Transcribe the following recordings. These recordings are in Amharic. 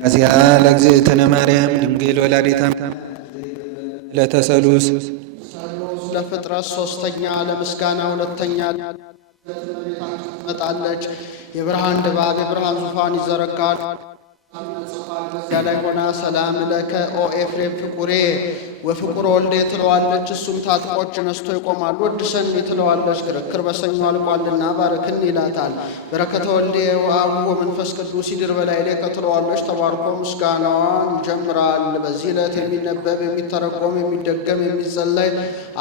አዚያ ለእግዝእትነ ማርያም ድንግል ወላዲተ ለተሰሉስ ለፍጥረት ሶስተኛ ለምስጋና ሁለተኛ ትመጣለች። የብርሃን ድባብ የብርሃን ዙፋን ይዘረጋል። በዚያ ላይ ሆና ሰላም ለከ ኦ ኤፍሬም ፍቁሬ ወፍቁር ወልዴ ትለዋለች። እሱም ታጥቆች ነስቶ ይቆማል። ወድሰኒ ትለዋለች። ክርክር በሰኞ አልቋልና ባርክን ይላታል። በረከተ ወልዴ ወአብ ወመንፈስ ቅዱስ ይድር በላዕሌ ትለዋለች። ተባርኮ ምስጋናዋን ይጀምራል። በዚህ ዕለት የሚነበብ የሚተረጎም የሚደገም የሚጸለይ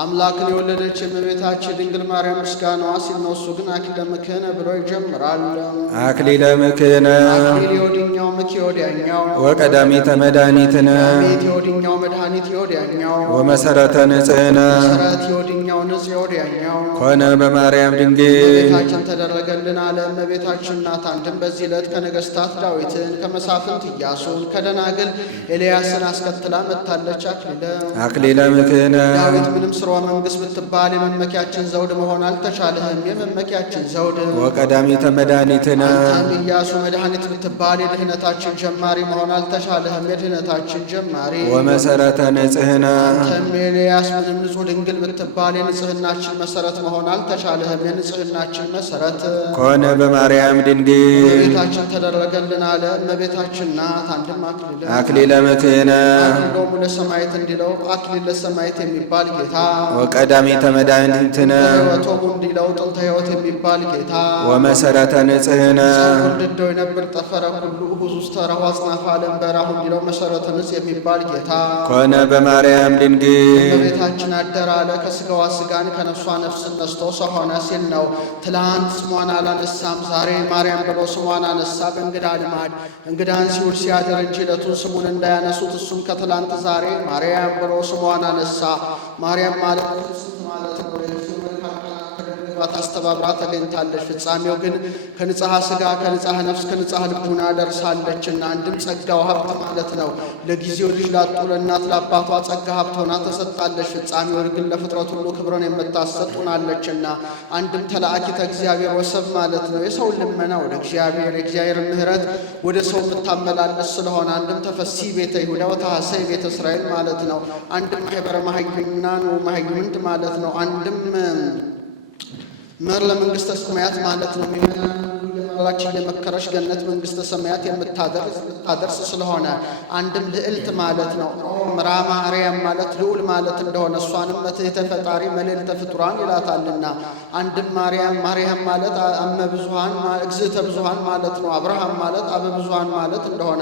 አምላክን የወለደች የእመቤታችን ድንግል ማርያም ምስጋናዋ ሲነው እሱ ግን አክሊለ ምክህነ ብሎ ይጀምራል። አክሊለ ምክህነ አክሊል የወዲኛው ምክ የወዲያኛው ወቀዳሚተ መድኃኒትነ ቤት የወዲኛው መድኃኒት የወዲያኛው ወመሰረተ ንጽሕነ መሰረት የወዲኛው ንጽ የወዲያኛው ኮነ በማርያም ድንግል እመቤታችን ተደረገልን አለ። እመቤታችን ናት። አንድም በዚህ ዕለት ከነገሥታት ዳዊትን ከመሳፍንት ኢያሱን ከደናግል ኤልያስን አስከትላ መጥታለች። አክሊለ ምክህነ ዳዊት ምንም ስርወ መንግሥት ብትባል የመመኪያችን ዘውድ መሆን አልተቻለህም። የመመኪያችን ዘውድ ወቀዳሚተ መድኃኒትነ አንተም ኢያሱ መድኃኒት ብትባል የድህነታችን ጀማሪ መሆን አልተቻለህም። የድህነታችን ጀማሪ ወመሰረተ ንጽሕነ አንተም ኤልያስ ምንም ንጹሕ ድንግል ብትባል የንጽሕናችን መሰረት መሆን አልተቻለህም። የንጽሕናችን መሰረት ኮነ በማርያም ድንግል እመቤታችን ተደረገልን አለ። እመቤታችን ናት። አንድም አክሊለ ምክህነ አክሊሎሙ ለሰማዕት እንዲለው አክሊል ለሰማዕት የሚባል ጌታ ወቀዳሚተ መድኃኒትነ ሕይወቶሙ እንዲለው ጥንተ ሕይወት የሚባል ጌታ ወመሰረተ ንጽሕነ ውልድዶ የነብር ጠፈረ ሁሉ ብዙ ስተረሁ አጽናፈ ዓለም በራሁ እንዲለው መሰረተ ንጽ የሚባል ጌታ ኮነ በማርያም ድንግል እመቤታችን አደረ አለ። ከሥጋዋ ሥጋን ከነፍሷ ነፍስን ነስቶ ሰው ሆነ ሲል ነው። ትላንት ስሟን አላነሳም፣ ዛሬ ማርያም ብሎ ስሟን አነሳ። በእንግዳ ልማድ እንግዳን ሲውል ሲያድር እንጂ ዕለቱን ስሙን እንዳያነሱት እሱም ከትላንት ዛሬ ማርያም ብሎ ስሟን አነሳ። ማርያም ማለት ማለት ነው። አስተባብራ ተገኝታለች። ፍጻሜው ግን ከንጽሐ ሥጋ ከንጽሐ ነፍስ ከንጽሐ ልቡና ደርሳለችና አንድም ጸጋው ሀብት ማለት ነው። ለጊዜው ልጅ ላጡ ለእናት ለአባቷ ጸጋ ሀብት ሆና ተሰጣለች። ፍጻሜው ግን ለፍጥረት ሁሉ ክብርን የምታሰጥ ሆናለችና አንድም ተላእኪተ እግዚአብሔር ወሰብ ማለት ነው። የሰውን ልመና ወደ እግዚአብሔር የእግዚአብሔር ምሕረት ወደ ሰው የምታመላለስ ስለሆነ አንድም ተፈሲ ቤተ ይሁዳ ወተሐሰይ ቤተ እስራኤል ማለት ነው። አንድም ማኅበረ መሃይምናን ወመሃይምንት ማለት ነው። አንድም መር ለመንግሥተ ሰማያት ማለት ነው። ላችን የመከረሽ ገነት መንግሥተ ሰማያት የምታደርስ ስለሆነ አንድም ልዕልት ማለት ነው። ራማ አርያም ማለት ልዑል ማለት እንደሆነ እሷንም መትሕተ ፈጣሪ መልዕልተ ፍጡራን ይላታልና አንድም ማርያም ማለት አመ ብዙኃን እግዝእተ ብዙኃን ማለት ነው። አብርሃም ማለት አበ ብዙኃን ማለት እንደሆነ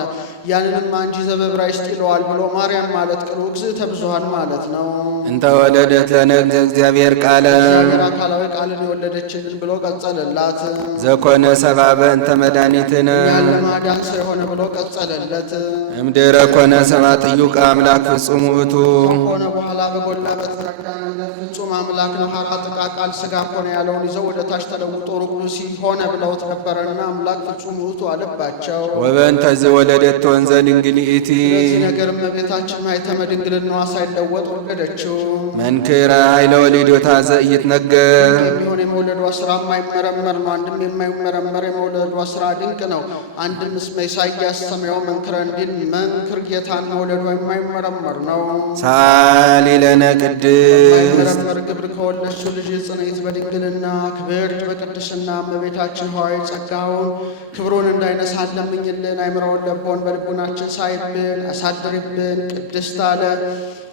ያንንም አንጂ ዘበዕብራይስጥ ይለዋል ብሎ ማርያም ማለት ቅሉ እግዝእተ ብዙኃን ማለት ነው። እንተ ወለደት ለነ እግዚአብሔር ቃለ እግዚአብሔር አካላዊ ቃልን የወለደችልን ብሎ ቀጸለላት። ዘኮነ ሰብአ በእንተ መድኃኒትነ ያለ ማዳን ሰው የሆነ ብሎ ቀጸለለት። እምድኅረ ኮነ ሰብአ ጥዩቅ አምላክ ፍጹም ውእቱ ከሆነ በኋላ በጎላ በተረዳነት ፍጹም አምላክ ነው። ሐራ ጥቃ ቃል ሥጋ ሆነ ያለውን ይዘው ወደ ታች ተለውጦ ሩቅ ብእሲ ሆነ ብለውት ነበረና አምላክ ፍጹም ውእቱ አለባቸው። ወበእንተ ዘወለደት ወንዘ ድንግል ይእቲ ስለዚህ ነገር እመቤታችን ማኅተመ ድንግልናዋ ሳይለወጥ ወለደችው። መንክረ ኃይለ ወሊዶታ ዘኢይትነገር የሚሆን የመውለዷ ሥራ የማይመረመር ነው። አንድም የማይመረመር የመውለዷ ሥራ ድንቅ ነው። አንድም እስመ ኢሳይያስ ሰማያዊ መንክረ እንዲል መንክር ጌታን መውለዷ የማይመረመር ነው። ሳሊ ለነ ቅድስት የማይመረመር ግብር ከወለድሽው ልጅ ጽንዕት በድንግልና ክብርት በቅድስና እመቤታችን ሆይ ጸጋውን ክብሩን እንዳይነሳን ለምኝልን። አይምረውን ለቦን በልቡናችን ሳይብን አሳድርብን። ቅድስት አለ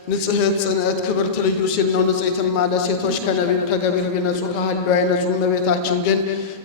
ንጽሕት ጽንዕት ክብርት ልዩ ሲል ነው። ንጽሕትም ማለት ሴቶች ከነቢብ ከገቢር ቢነጹ ከሐልዮ አይነጹም። እመቤታችን ግን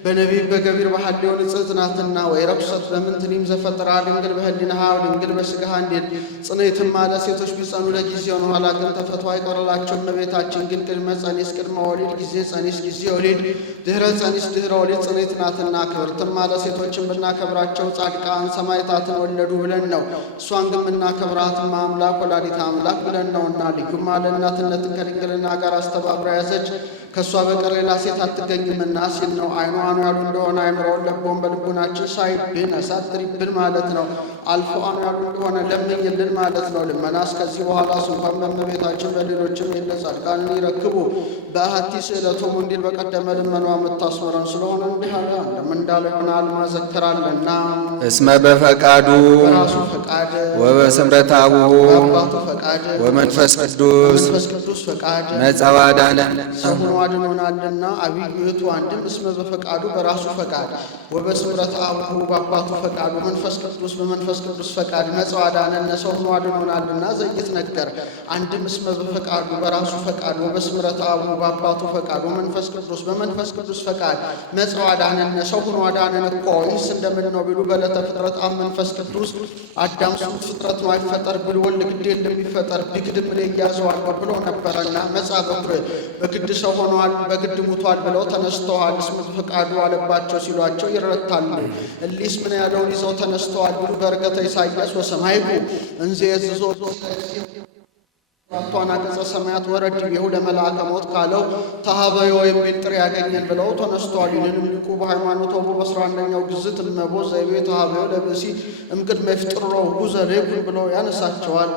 በነቢብ በገቢር በሐልዮ ንጽሕት ናትና። ወይ ረኩሰት በምንትኒም ዘፈጠራ ድንግል በህሊናሃ ድንግል በሥጋሃ እንዲል። ጽንዕትም ማለት ሴቶች ቢጸኑ ለጊዜው ነው፣ ኋላ ግን ተፈቶ አይቀርላቸው። እመቤታችን ግን ቅድመ ጸኒስ ቅድመ ወሊድ ጊዜ ጸኒስ ጊዜ ወሊድ ድኅረ ጸኒስ ድኅረ ወሊድ ጽንዕት ናትና። ክብርትም ማለት ሴቶችን ብናከብራቸው ጻድቃን ሰማዕታትን ወለዱ ብለን ነው። እሷን ግን ብናከብራትም አምላክ ወላዲተ አምላክ ብለን ነውና ልዩ ማለ እናትነትን ከድንግልና ጋር አስተባብራ ያዘች ከእሷ በቀር ሌላ ሴት አትገኝምና ሲል ነው። አይኗ ነው ያሉ እንደሆነ አይምሮውን ለቦን በልቡናችን ሳይብን አሳድሪብን ማለት ነው። አልፎ አኑ ያሉ እንደሆነ ለምኝልን ማለት ነው። ልመናስ ከዚህ በኋላ እንኳን በእመቤታችን በሌሎችም የለ ጻድቃንን ይረክቡ በአሐቲ ስእለቶሙ እንዲል በቀደመ ልመኗ የምታስመረን ስለሆነ እንዲህ አለ። አንድም እንዳለ ይሆናል ማዘክራለና እስመ በፈቃዱ በራሱ ፈቃድ ወበስምረት አቡሁ በአባቱ ፈቃድ ወመንፈስ ቅዱስ ፈቃድ መጸዋ ዳነን ሰው ሆኖ አድኖናልና። አብይ ውእቱ አንድም እስመ በፈቃዱ በራሱ ፈቃድ ወበስምረት አቡሁ በአባቱ ፈቃድ ወመንፈስ ቅዱስ በመንፈስ ቅዱስ ፈቃድ መጸዋ ዳነን ሰው ሆኖ አድኖናልና። ዘይት ነገር አንድም እስመ በፈቃዱ በራሱ ፈቃድ ወበስምረት አቡሁ በአባቱ ፈቃድ ወመንፈስ ቅዱስ በመንፈስ ቅዱስ ፈቃድ መጸዋ ዳነን ሰው ሆኖ አዳነን እኮ። ይህስ እንደምን ነው ቢሉ በዕለተ ፍጥረት አብ መንፈስ ቅዱስ አዳም ስሙት ፍጥረት ነው አይፈጠር ቢሉ ወልድ ግድ የለም ይፈጠር ቢግድም እኔ እያዘዋለሁ ብሎ ነበረና መጻ በኩር በግድ ሰው ሆኗል በግድ ሙቷል ብለው ተነስተዋል። እስመ ፈቃዱ አለባቸው ሲሏቸው ይረታሉ። እሊስ ምን ያለውን ይዘው ተነስተዋል ቢሉ በዕርገተ ኢሳይያስ ወሰማይኩ እንዘ የዝዞ ቷና ገጸ ሰማያት ወረድ ይሁ ለመልአከ ሞት ካለው ተሃበዮ የሚል ጥሪ ያገኘን ብለው ተነስተዋል። ይህንም ሊቁ በሃይማኖት ወቡ በ11ኛው ግዝት እመቦ ዘይቤ ተሃበዮ ለብሲ እምቅድመ ይፍጥሮ ጉዘ ሌኩን ብለው ያነሳቸዋል።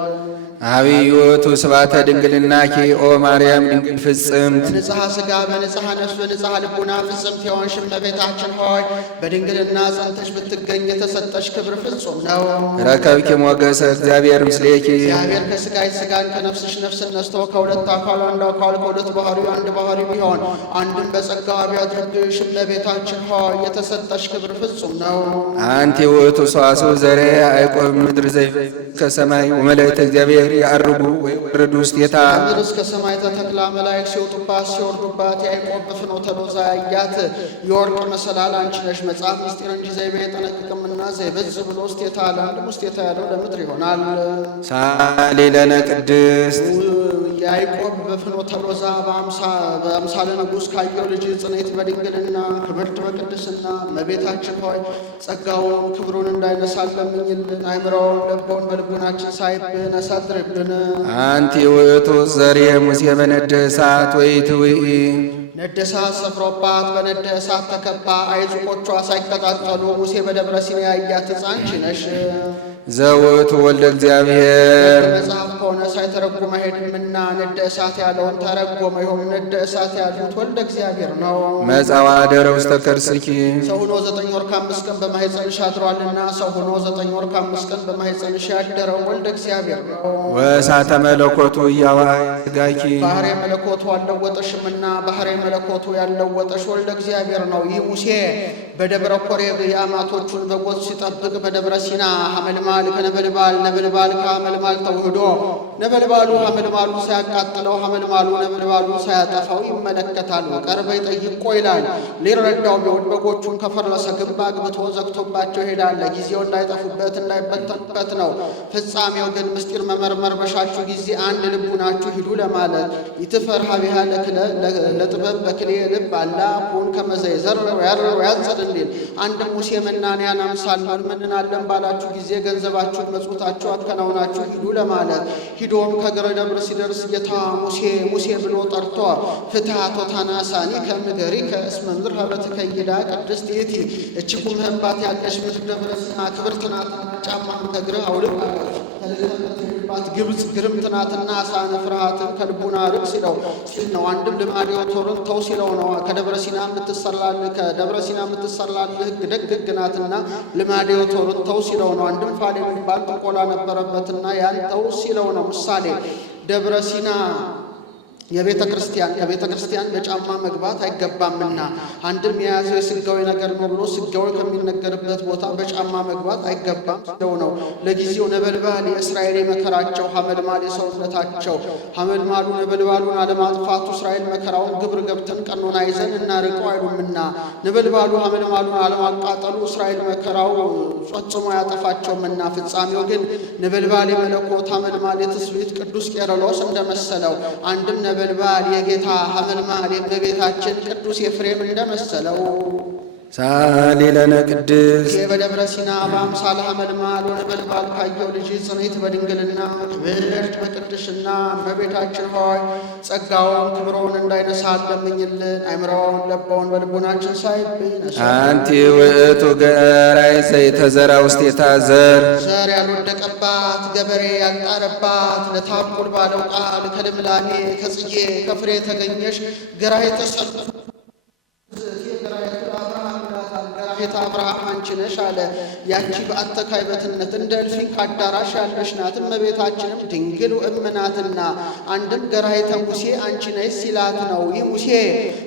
አብይ ውእቱ ስብሐተ ድንግልናኪ ኦ ማርያም ድንግል ፍጽምት በንጽሐ ሥጋ በንጽሐ ነፍስ በንጽሐ ልቡና ፍጽምት የሆንሽ እመቤታችን ሆይ በድንግልና ጸንተሽ ብትገኝ የተሰጠሽ ክብር ፍጹም ነው። ረከብኪ ሞገሰ እግዚአብሔር ምስሌኪ እግዚአብሔር ከሥጋሽ ሥጋን ከነፍስሽ ነፍስን ነስቶ ከሁለት አካል አንድ አካል ከሁለት ባሕርይ አንድ ባሕርይ ቢሆን አንድም በጸጋው ቢያድርብሽ እመቤታችን ሆይ የተሰጠሽ ክብር ፍጹም ነው። አንቲ ውእቱ ሰዋስው ዘርአ ያዕቆብ ምድር ዘይፈ ከሰማይ ወመላእክተ እግዚአብሔር ያርጉ ወይወርዱ ውስቴታ ከምድር እስከ ሰማይ ተተክላ መላእክት ሲወጡባት ሲወርዱባት ያዕቆብ በፍኖተ ሎዛ ያያት የወርቅ መሰላል አንቺ ነሽ። መጽሐፍ ምስጢር እንጂ ዘይቤ አይጠነቅቅምና ዘይበዝ ብሎ ውስቴታ ለአንድም ውስቴታ ያለው ለምድር ይሆናል። ሳሌ ለነ ቅድስት ያዕቆብ በፍኖተ ሎዛ በአምሳለ ንጉሥ ካየው ልጅ ጽኔት በድንግልና ክብርት በቅድስና እመቤታችን ሆይ ጸጋውን ክብሩን እንዳይነሳን ለምኝልን። አይምሮውን ለቦን በልቡናችን ሳይብን አሳድርብን። አንቲ ውእቱ ዘርአ ሙሴ በነደ እሳት ወኢትውኢ ነደ እሳት ሰፍሮባት በነደ እሳት ተከባ አይጹቆቿ ሳይቀጣጠሉ ሙሴ በደብረ ሲና ያያት ሕፃን አንቺ ነሽ። ዘውእቱ ወልደ እግዚአብሔር መጽሐፍ ከሆነ ሳይተረጎመ አይሄድምና ነደ እሳት ያለውን ተረጎመ። ይሁን ነደ እሳት ያሉት ወልደ እግዚአብሔር ነው። መጻዋ አደረ ውስተ ከርስኪ ሰው ሆኖ 9 ወር ከ5 ቀን በማኅፀንሽ አድሯልና ሰው ሆኖ 9 ወር ከ5 ቀን በማኅፀንሽ ያደረው ወልደ እግዚአብሔር ነው። ወእሳተ መለኮቱ እያዋይ ሥጋኪ ባሕርየ መለኮቱ አልለወጠሽምና ባሕርየ መለኮቱ ያልለወጠሽ ወልደ እግዚአብሔር ነው። ይህ ሙሴ በደብረ ኮሬብ የአማቶቹን በጎች ሲጠብቅ በደብረ ሲና ሐመልማል ከነበልባል ነበልባል ከሐመልማል ተውህዶ ነበልባሉ ሐመልማሉ ሳያቃጥለው ሐመልማሉ ነበልባሉ ሳያጠፋው ይመለከታል። ቀርበይ ጠይቆ ይላል። ሊረዳው ቢሆን በጎቹን ከፈረሰ ግንብ አግብቶ ዘግቶባቸው ይሄዳል። ጊዜው እንዳይጠፉበት እንዳይበተኑበት ነው። ፍጻሜው ግን ምስጢር መመርመር በሻችሁ ጊዜ አንድ ልቡናችሁ ሂዱ ለማለት ይትፈር ሀቢሃ ለጥበብ በክሌ ልብ አላ ሁን ከመዘይ ዘረው ያረው ያጸድ እንዲል አንድ ሙሴ መናንያን አምሳል እንመንናለን ባላችሁ ጊዜ ገንዘባችሁን መጽውታችሁ አከናውናችሁ ሂዱ ለማለት ሂዶም ከግረ ደብር ሲደርስ ጌታ ሙሴ ሙሴ ብሎ ጠርቶ ፍትሐቶ ታናሳኒ ከምድሪ ከእስመ ምድር ሀበት ከይዳ ቅድስት ይእቲ እችኩም ህባት ያለሽ ምድር ደብረ ሲና ክብርት ናት። ጫማህን ከእግርህ አውልቅ ባት ግብጽ ግርምት ናትና አሳነ ፍርሃትን ከልቡና ርቅ ሲለው ነው። አንድም ልማዴው ቶርን ተው ሲለው ነው። ከደብረ ሲና የምትሰራልህ ሕግ ደግ ሕግ ናትና ልማዴው ቶርን ተው ሲለው ነው። አንድም ፋሌ የሚባል ጥንቆላ ነበረበትና ያን ተው ሲለው ነው። ምሳሌ ደብረ ሲና የቤተ ክርስቲያን ከቤተ ክርስቲያን በጫማ መግባት አይገባምና አንድም የያዘው የስጋዊ ነገር ነው ብሎ ስጋዊ ከሚነገርበት ቦታ በጫማ መግባት አይገባም ሲለው ነው። ለጊዜው ነበልባል የእስራኤል መከራቸው ሐመልማል የሰውነታቸው ሐመልማሉ ነበልባሉን አለማጥፋቱ እስራኤል መከራውን ግብር ገብተን ቀኖና ይዘን እናርቀው አይሉምና ነበልባሉ ሐመልማሉን አለማቃጠሉ እስራኤል መከራው ፈጽሞ ያጠፋቸውምና ፍጻሜው ግን ነበልባል የመለኮት ሐመልማል የትስብእት ቅዱስ ቄርሎስ እንደመሰለው አንድም ነበልባል የጌታ ሐመልማል የእመቤታችን ቅዱስ ኤፍሬም እንደመሰለው ሳሊ ለነ ቅድስት በደብረ ሲና በአምሳለ ሐመልማል ወነበልባል ካየው ልጅ ጽኔት በድንግልና ክብርት በቅድስና እመቤታችን ሆይ ጸጋውን ክብሮውን እንዳይነሳ ለምኝልን። አይምሮውን ለባውን በልቦናችን ሳይብን አንቲ ውእቱ ገራይ ዘይተዘራ ውስቴታ ዘር ያልወደቀባት ገበሬ ያልጣረባት ለታቁል ባለው ቃል ከልምላሜ ከጽጌ ከፍሬ የተገኘሽ ገራይ ተሰልፍ ጌታ አብርሃም አንቺ ነሽ አለ። ያቺ በአተካይበትነት እንደ እልፍኝ አዳራሽ ያለሽ ናት። እመቤታችንም ድንግል እምናትና አንድም ገራይተ ሙሴ አንቺ ነሽ ሲላት ነው። ይህ ሙሴ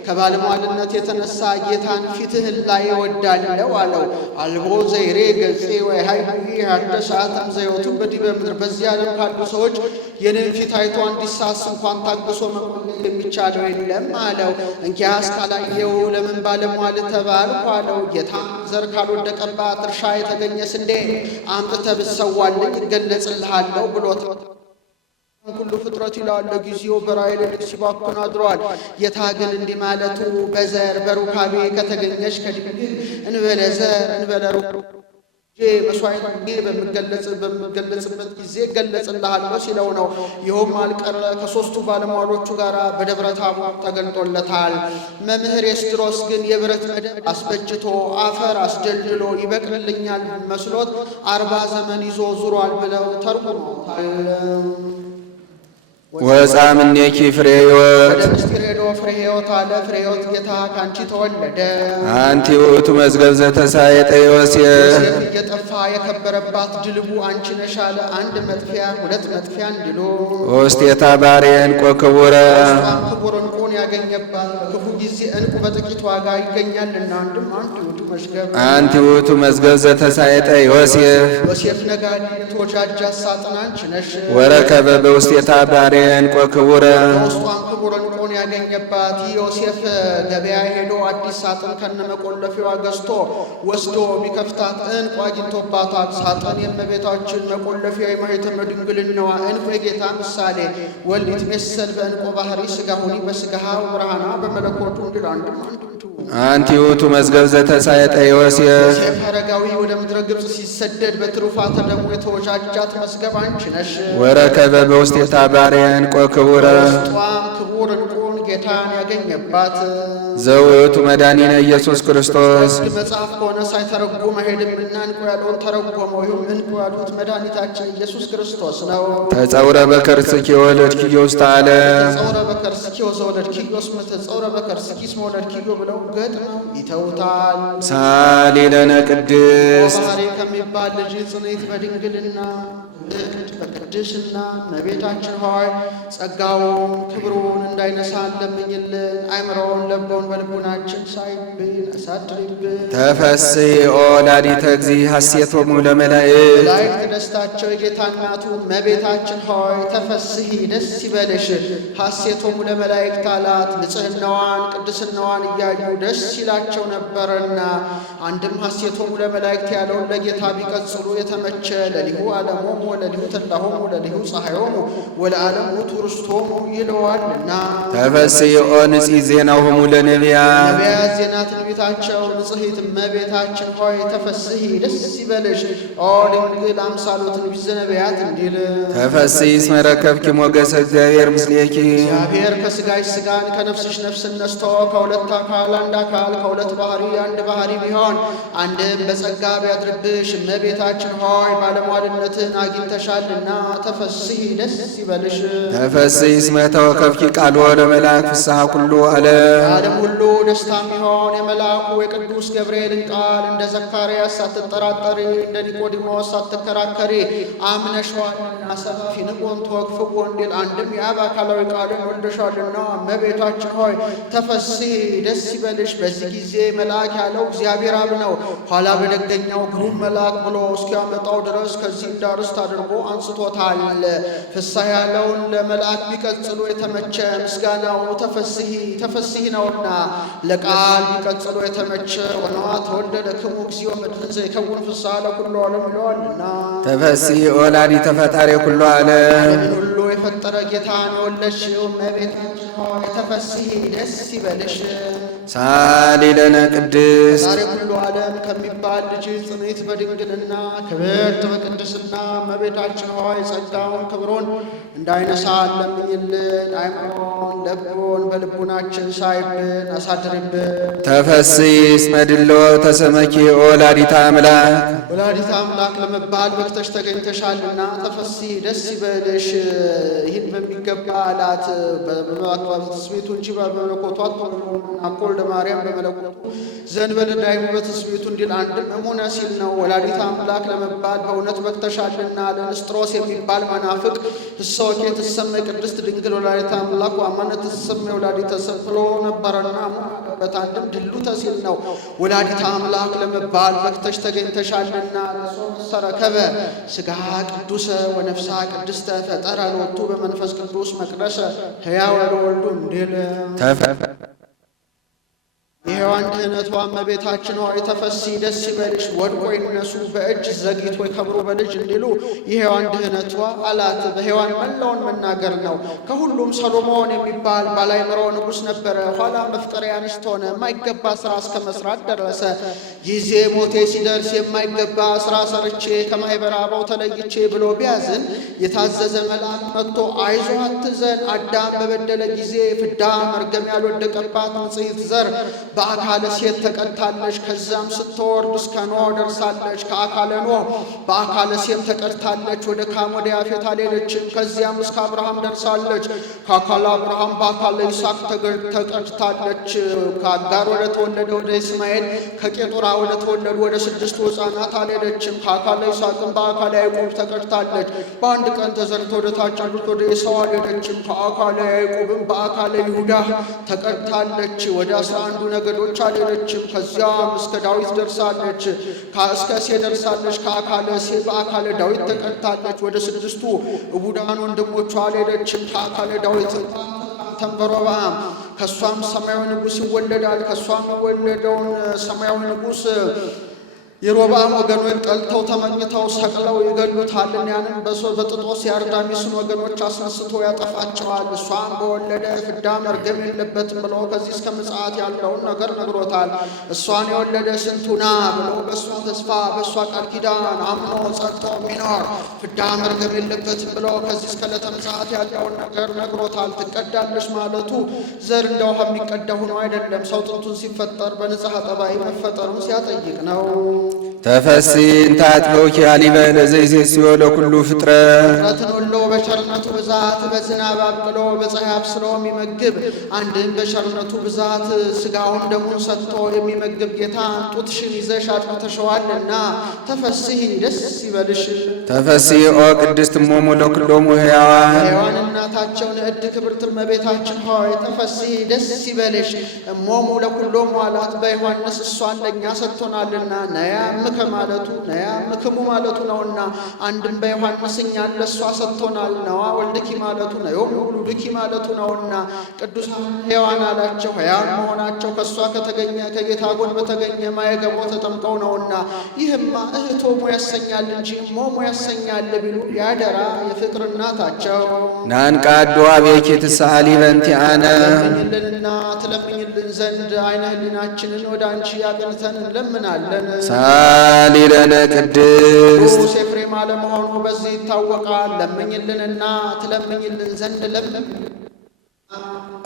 ከባለሟልነት የተነሳ ጌታን ፊትህን ላይ እወዳለሁ አለው። አልቦ ዘይሬ ገጼ ወይ ሀይዊ ያደሳትም ዘዮቱ በዲበ ምድር በዚህ ዓለም ካሉ ሰዎች የኔን ፊት አይቶ እንዲሳስ እንኳን ታግሶ መቆየት የሚቻለው የለም አለው። እንኪያስ ካላየው ለምን ባለሟል ተባልኩ አለው። ጌታ ዘር ካልወደቀባት እርሻ የተገኘ ስንዴ አምጥተህ ብትሰዋልኝ እገለጽልሃለሁ ብሎት ሁሉ ፍጥረት ይላል ለጊዜው በራእይ ልክ ሲባክን አድሯል። ጌታ ግን እንዲህ ማለቱ በዘር በሩካቤ ከተገኘች ከድንግል እንበለ ዘር እንበለ መስዋዕት በምገለጽበት ጊዜ እገለጽልሃለሁ ሲለው ነው። ይኸውም አልቀረ ከሦስቱ ባለሟሎቹ ጋር በደብረ ታቦር ተገልጦለታል። መምህር ኤስድሮስ ግን የብረት መደብ አስበጅቶ አፈር አስደልድሎ ይበቅልልኛል መስሎት 40 ዘመን ይዞ ዙሯል ብለው ተርጉመውታል። ወጻምኔኪ ፍሬ ሕይወት ወደ ምስጢር ሄዶ ፍሬ ሕይወት አለ። ፍሬ ሕይወት ጌታ ካንቺ ተወለደ። አንቲ ውእቱ መዝገብ ዘተሳየጠ ዮሴፍ እየጠፋ የከበረባት ድልቡ አንቺ ነሽ አለ። አንድ መጥፊያ ሁለት መጥፊያ እንዲሉ ውስቴታ ባሕርየ ዕንቆ ክቡረ ክቡር ዕንቁን ያገኘባት በክፉ ጊዜ ዕንቁ በጥቂት ዋጋ ይገኛልና አንድም አንድ ውእቱ መዝገብ አንቲ ውእቱ መዝገብ ዘተሳየጠ ዮሴፍ ዮሴፍ ነጋዴ የተወጃጃ ሳጥን አንቺ ነሽ። ወረከበ በውስቴታ ባሕርየ ዕንቆ ክቡረ በውስጧም ክቡር ዕንቁን ያገኘባት ዮሴፍ ገበያ ሄዶ አዲስ ሳጥን ከነመቆለፊያዋ ገዝቶ ወስዶ ቢከፍታት ዕንቁ አግኝቶባታል። ሳጥን የእመቤታችን መቆለፊያ የማኅተመ ድንግልናዋ ዕንቁ የጌታ ምሳሌ ወልድ ይትሜሰል በዕንቆ ባሕሪ ሥጋሁኒ በሥጋሃ ወብርሃና በመለኮቱ እንዲል አንድም አንዱ አንቲ ውእቱ መዝገብ ዘተሳየጠ ዮሴፍ አረጋዊ ወደ ምድረ ግብፅ ሲሰደድ በትሩፋተ ደሙ የተወጃጃት መዝገብ አንቺ ነሽ። ወረከበ በውስቴታ ባሕርየ ዕንቆ ክቡረ ውስጧም ክቡር ዕንቁን ጌታን ያገኘባት ዘውእቱ መድኃኒነ ኢየሱስ ክርስቶስ መጽሐፍ ከሆነ ሳይተረጎም አይሄድምና ዕንቁ ያለውን ተረጎመው። ይሁም ዕንቁ ያሉት መድኃኒታችን ኢየሱስ ክርስቶስ ነው። ተጸውረ በከርስኪ ወለድኪዮ ውስተ ዓለም ተጸውረ በከርስኪ ወዘወለድኪዮ እስመ ተጸውረ በከርስኪ እስመ ወለድኪዮ ብለው ገጥመው ይተውታል። ሳሊ ለነ ቅድስት ባሕሪ ከሚባል ልጅ ጽኔት በድንግልና በቅድስና እመቤታችን ሆይ ጸጋውን ክብሩን እንዳይነሳን ለምኝልን። አይምሮውን ለቦውን በልቡናችን ሳይብን አሳድሪብን። ተፈሥሒ ኦ ወላዲተ እግዚእ ሐሴቶሙ ለመላእክት መላእክት ደስታቸው የጌታ እናቱ እመቤታችን ሆይ ተፈሥሒ ደስ ይበልሽ። ሐሴቶሙ ለመላእክት አላት። ንጽሕናዋን ቅድስናዋን እያዩ ደስ ይላቸው ነበረና አንድም ሐሴቶሙ ለመላእክት ያለውን ለጌታ ቢቀጽሉ የተመቸ ለሊሁ ዓለሞሙ ወለሊሁ ተድላሆሙ ወለሊሁ ፀሐዮሙ ወለዓለሙ ቱርስቶሙ ይለዋልና። ተፈሥሒ ኦ ንጽሕት ዜናሆሙ ለነቢያት ነቢያት ዜና ትንቢታቸው ንጽሕት እመቤታችን ሆይ ተፈሥሒ ደስ ይበልሽ። ኦ ድንግል አምሳሎ ትንቢት ዘነቢያት እንዲል ተፈሥሒ እስመ ረከብኪ ሞገሰ እግዚአብሔር ምስሌኪ እግዚአብሔር ከሥጋሽ ሥጋን ከነፍስሽ ነፍስን ነስቶ ከሁለት አካል አንድ አካል ከሁለት ባሕሪ አንድ ባሕሪ ቢሆን አንድም በጸጋ ቢያድርብሽ እመቤታችን ሆይ ባለሟልነትን አግኝተሻልና ተፈሥሒ ደስ ይበልሽ። ተፈሥሒ እስመ ተወከፍኪ ቃልዎ ለመልአክ ፍስሐ ኩሉ ዓለም ዓለም ሁሉ ደስታ የሚሆን የመልአኩ የቅዱስ ገብርኤልን ቃል እንደ ዘካርያስ ሳትጠራጠሪ እንደ ኒቆዲሞስ ሳትከራከሪ አምነሽዋልና ሰፊ ንቆን ተወክፍዎ እንዲል አንድም የአብ አካላዊ ቃልን ወልደሻልና እመቤታችን ሆይ ተፈሥሒ ደስ ይበልሽ። በዚህ ጊዜ መልአክ ያለው እግዚአብሔር አብ ነው። ኋላ በደገኛው ግሩም መልአክ ብሎ እስኪያመጣው ድረስ ከዚህ እንዳርስት አድርጎ አንስቶታል። ፍስሐ ያለውን ለመልአክ ቢቀጽሉ የተመቸ ምስጋናው ተፈሥሒ ነውና ለቃል ቢቀጽሉ የተመቸ ወነዋ ተወልደ ለክሙ እግዚኦ መድኅን ዘይከውን ፍስሐ ለኩሉ ዓለም ይለዋልና። ተፈሥሒ ወላዲተ ፈጣሪ ኩሉ ዓለም ዓለምን ሁሉ የፈጠረ ጌታን የወለድሽው እመቤታችን ሆይ ተፈሥሒ ደስ ይበልሽ። ሳሊ ለነ ቅድስት ዛሬ ሁሉ ዓለም ከሚባል ልጅ ጽንዕት በድንግልና ክብርት በቅድስና እመቤታችን ሆይ ጸጋውን ክብሩን እንዳይነሳ ለምኝልን። አይምሮን ለቦን በልቡናችን ሳይብን አሳድርብን። ተፈሥሒ እስመ ድልዎ ተሰመኪ ወላዲተ አምላክ ወላዲተ አምላክ ለመባል በክተሽ ተገኝተሻልና ተፈሥሒ ደስ ይበልሽ። ይህን በሚገባ አላት በትስብእቱ እንጂ በመለኮቱ አኮል ለማርያም በመለኮቱ ዘንበል ዳይሙ በትስብእቱ እንዲል አንድም እሙነ ሲል ነው። ወላዲተ አምላክ ለመባል በእውነት በክተሻልና ለንስጥሮስ የሚባል መናፍቅ እሰወኬ ትሰመይ ቅድስት ድንግል ወላዲተ አምላክ ዋማነት ትሰመይ ወላዲተ ሰብ ብሎ ነበረና በት አንድም ድሉተ ሲል ነው። ወላዲተ አምላክ ለመባል በክተሽ ተገኝተሻልና ሰረከበ ሥጋ ቅዱሰ ወነፍሳ ቅድስተ ፈጠረ ሎቱ በመንፈስ ቅዱስ መቅደሰ ሕያው ለወልዱ እንዲል የሔዋን ድኅነቷ እመቤታችን ሆይ ተፈሥሒ ደስ ይበልሽ። ወድቆ ይነሱ በእጅ ዘግይቶ ይከብሩ በልጅ እንዲሉ የሔዋን ድኅነቷ አላት። በሔዋን መላውን መናገር ነው። ከሁሉም ሰሎሞን የሚባል ባላይምሮ ንጉሥ ነበረ። ኋላ መፍቀሬ አንስት ሆነ። የማይገባ ሥራ እስከ መሥራት ደረሰ። ጊዜ ሞቴ ሲደርስ የማይገባ ሥራ ሰርቼ ከማኅበረ አበው ተለይቼ ብሎ ቢያዝን የታዘዘ መልአክ መጥቶ አይዞህ አትዘን፣ አዳም በበደለ ጊዜ ፍዳ መርገም ያልወደቀባት ንጽሕት ዘር በአካለ ሴት ተቀድታለች። ከዛም ስትወርድ እስከ ኖህ ደርሳለች። ከአካለ ኖህ በአካለ ሴት ተቀድታለች። ወደ ካም ወደ ያፌት አልሄደችም። ከዚያም እስከ አብርሃም ደርሳለች። ከአካለ አብርሃም በአካለ ይስሐቅ ተቀድታለች። ከአጋር ወደ ተወለደ ወደ እስማኤል ከቄጡራ ወደ ተወለዱ ወደ 6 ሕፃናት አልሄደችም። ከአካለ ይስሐቅም በአካለ ያዕቆብ ተቀድታለች። በአንድ ቀን ተዘርቶ ወደ ታች ወደ ኤሳው አልሄደችም። ከአካለ ያዕቆብም በአካለ ይሁዳ ተቀድታለች። ወደ 11 ነገዶች አልሄደችም። ከዚያም እስከ ዳዊት ደርሳለች። እስከ እሴ ደርሳለች። ከአካለ እሴ በአካለ ዳዊት ተቀድታለች። ወደ 6ቱ ዕቡዳን ወንድሞቿ አልሄደችም። ከአካለ ዳዊት ተንበሮባም ከእሷም ሰማያዊ ንጉሥ ይወለዳል። ከእሷም የወለደውን ሰማያዊ ንጉሥ የሮብዓም ወገኖች ጠልተው ተመኝተው ሰቅለው ይገሉታል። ያንም በጥጦስ የአርዳሚስን ወገኖች አስነስቶ ያጠፋቸዋል። እሷም በወለደ ፍዳ መርገም የለበትም ብሎ ከዚህ እስከ ምጽአት ያለውን ነገር ነግሮታል። እሷን የወለደ ስንቱና ብሎ በእሷ ተስፋ በእሷ ቃል ኪዳን አምኖ ጸንቶ ሚኖር ፍዳ መርገም የለበትም ብሎ ከዚህ እስከ ዕለተ ምጽአት ያለውን ነገር ነግሮታል። ትቀዳለች ማለቱ ዘር እንደ ውሃ የሚቀዳ ሆኖ አይደለም። ሰው ጥንቱን ሲፈጠር በንጽሐ ጠባይ መፈጠሩን ሲያጠይቅ ነው። ተፈሥሒ እንተ አጥበውኪ ኀሊበ ለዘይሴስዮ ለኩሉ ፍጥረትን ሁሉ በቸርነቱ ብዛት በዝናብ አብቅሎ በፀሐይ አብስሎ የሚመግብ አንድም በቸርነቱ ብዛት ሥጋውን ደሙን ሰጥቶ የሚመግብ ጌታ ጡትሽን ይዘሽ አጥብተሸዋልና ተፈሥሒ ደስ ይበልሽ። ተፈሥሒ ኦ ቅድስት እሞሙ ለኵሎሙ ሕያዋን ሕያዋን እናታቸው ንዕድ ክብርት እመቤታችን ሆይ ተፈሥሒ ደስ ይበልሽ። እሞሙ ለኵሎሙ አላት በዮሐንስ እሷን ለእኛ ሰጥቶናልና ነያ ምከ ማለቱ ነያ ምክሙ ማለቱ ነውና አንድም በዮሐንስ እኛን ለእሷ ሰጥቶናል። ነዋ ወልድኪ ማለቱ ነዮም ውሉድኪ ማለቱ ነውና ቅዱሳን ሕያዋን አላቸው። ሕያዋን መሆናቸው ከእሷ ከተገኘ ከጌታ ጎን በተገኘ ማየገቦ ተጠምቀው ነውና ይህማ እህቶሙ ያሰኛል እንጂ እሞሙ ያሰኛል ቢሉ ያደራ የፍቅር እናታቸው ናንቃዶ አቤኪ ትስአሊ በእንቲአነ ለምኝልንና ትለምኝልን ዘንድ አይነ ህሊናችንን ወደ አንቺ አቅንተን እንለምናለን። ሳሊ ለነ ቅድስት ቅዱስ ኤፍሬም አለመሆኑ በዚህ ይታወቃል። ለምኝልንና ትለምኝልን ዘንድ ለምን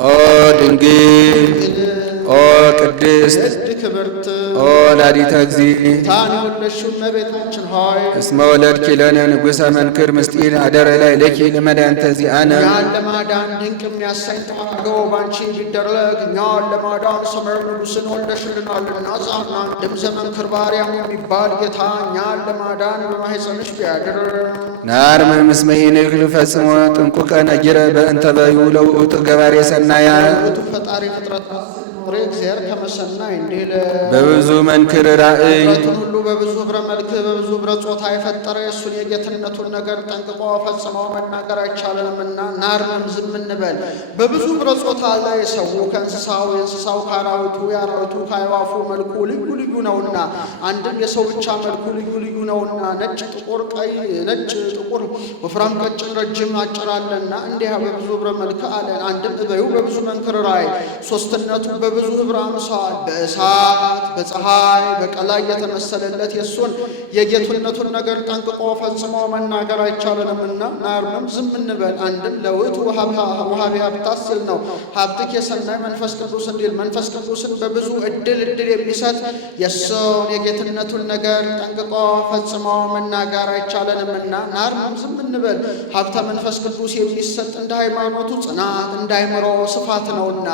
ኦ ድንግል ኦ ቅድስት ክብርት ኦ ወላዲተ እግዚእ ታን የወለድሽው እመቤታችን ሆይ እስመ ወለድኪ ለነ ንጉሠ መንክር ምስጢር አደረ ላዕሌኪ ለመድኃኒተ ዚአነ እኛን ለማዳን ድንቅ የሚያሰኝ ተዋሕዶ ባንቺ ቢደረግ እኛን ለማዳን ሰማያዊ ንጉሥን ወልደሽልናልና ጻና አንድም ዘመንክር ባርያም የሚባል ጌታ እኛን ለማዳን በማኅፀንሽ ቢያድር ናርመ ምስመ ኢንክል ፈጽሞ ጥንቁቀ ነጊረ በእንተ በዩ ለውእቱ ገባሬ ሰናያን ውእቱ ፈጣሪ ፍጥረት እግዚአብሔር ከመሰናይ እንዲል በብዙ መንክር ራእይ ፍጥረቱን ሁሉ በብዙ ኅብረ መልክ በብዙ ኅብረ ህብረ ጾታ የፈጠረ የእሱን የጌትነቱን ነገር ጠንቅቆ ፈጽመው መናገር አይቻለንምና ናርምም ዝም እንበል። በብዙ ህብረ ጾታ ላይ ሰው ከእንስሳው፣ የእንስሳው ከአራዊቱ፣ የአራዊቱ ከአዕዋፉ መልኩ ልዩ ልዩ ነውና፣ አንድም የሰው ብቻ መልኩ ልዩ ልዩ ነውና፣ ነጭ ጥቁር፣ ቀይ ነጭ ጥቁር፣ ወፍራም ቀጭን፣ ረጅም አጭር አለና እንዲህ በብዙ ህብረ መልክ አለን። አንድም እበዩ በብዙ መንክር ራእይ ሦስትነቱ በብዙ ህብረ አምሳል በእሳት በፀሐይ በቀላይ የተመሰለለት የእሱን የጌትነቱን ነገር ጠንቅቆ ፈጽሞ መናገር አይቻለንምና ናርምም ዝም እንበል። አንድም ለውእቱ ወሀቢ ሀብታት ሲል ነው። ሀብትክ የሰናይ መንፈስ ቅዱስ እንዲል መንፈስ ቅዱስን በብዙ እድል የሚሰጥ የእሱን የጌትነቱን ነገር ጠንቅቆ ፈጽሞ መናገር አይቻለንምና ናርምም ዝም እንበል። ሀብተ መንፈስ ቅዱስ የሚሰጥ እንደ ሃይማኖቱ ጽናት እንደ አእምሮ ስፋት ነውና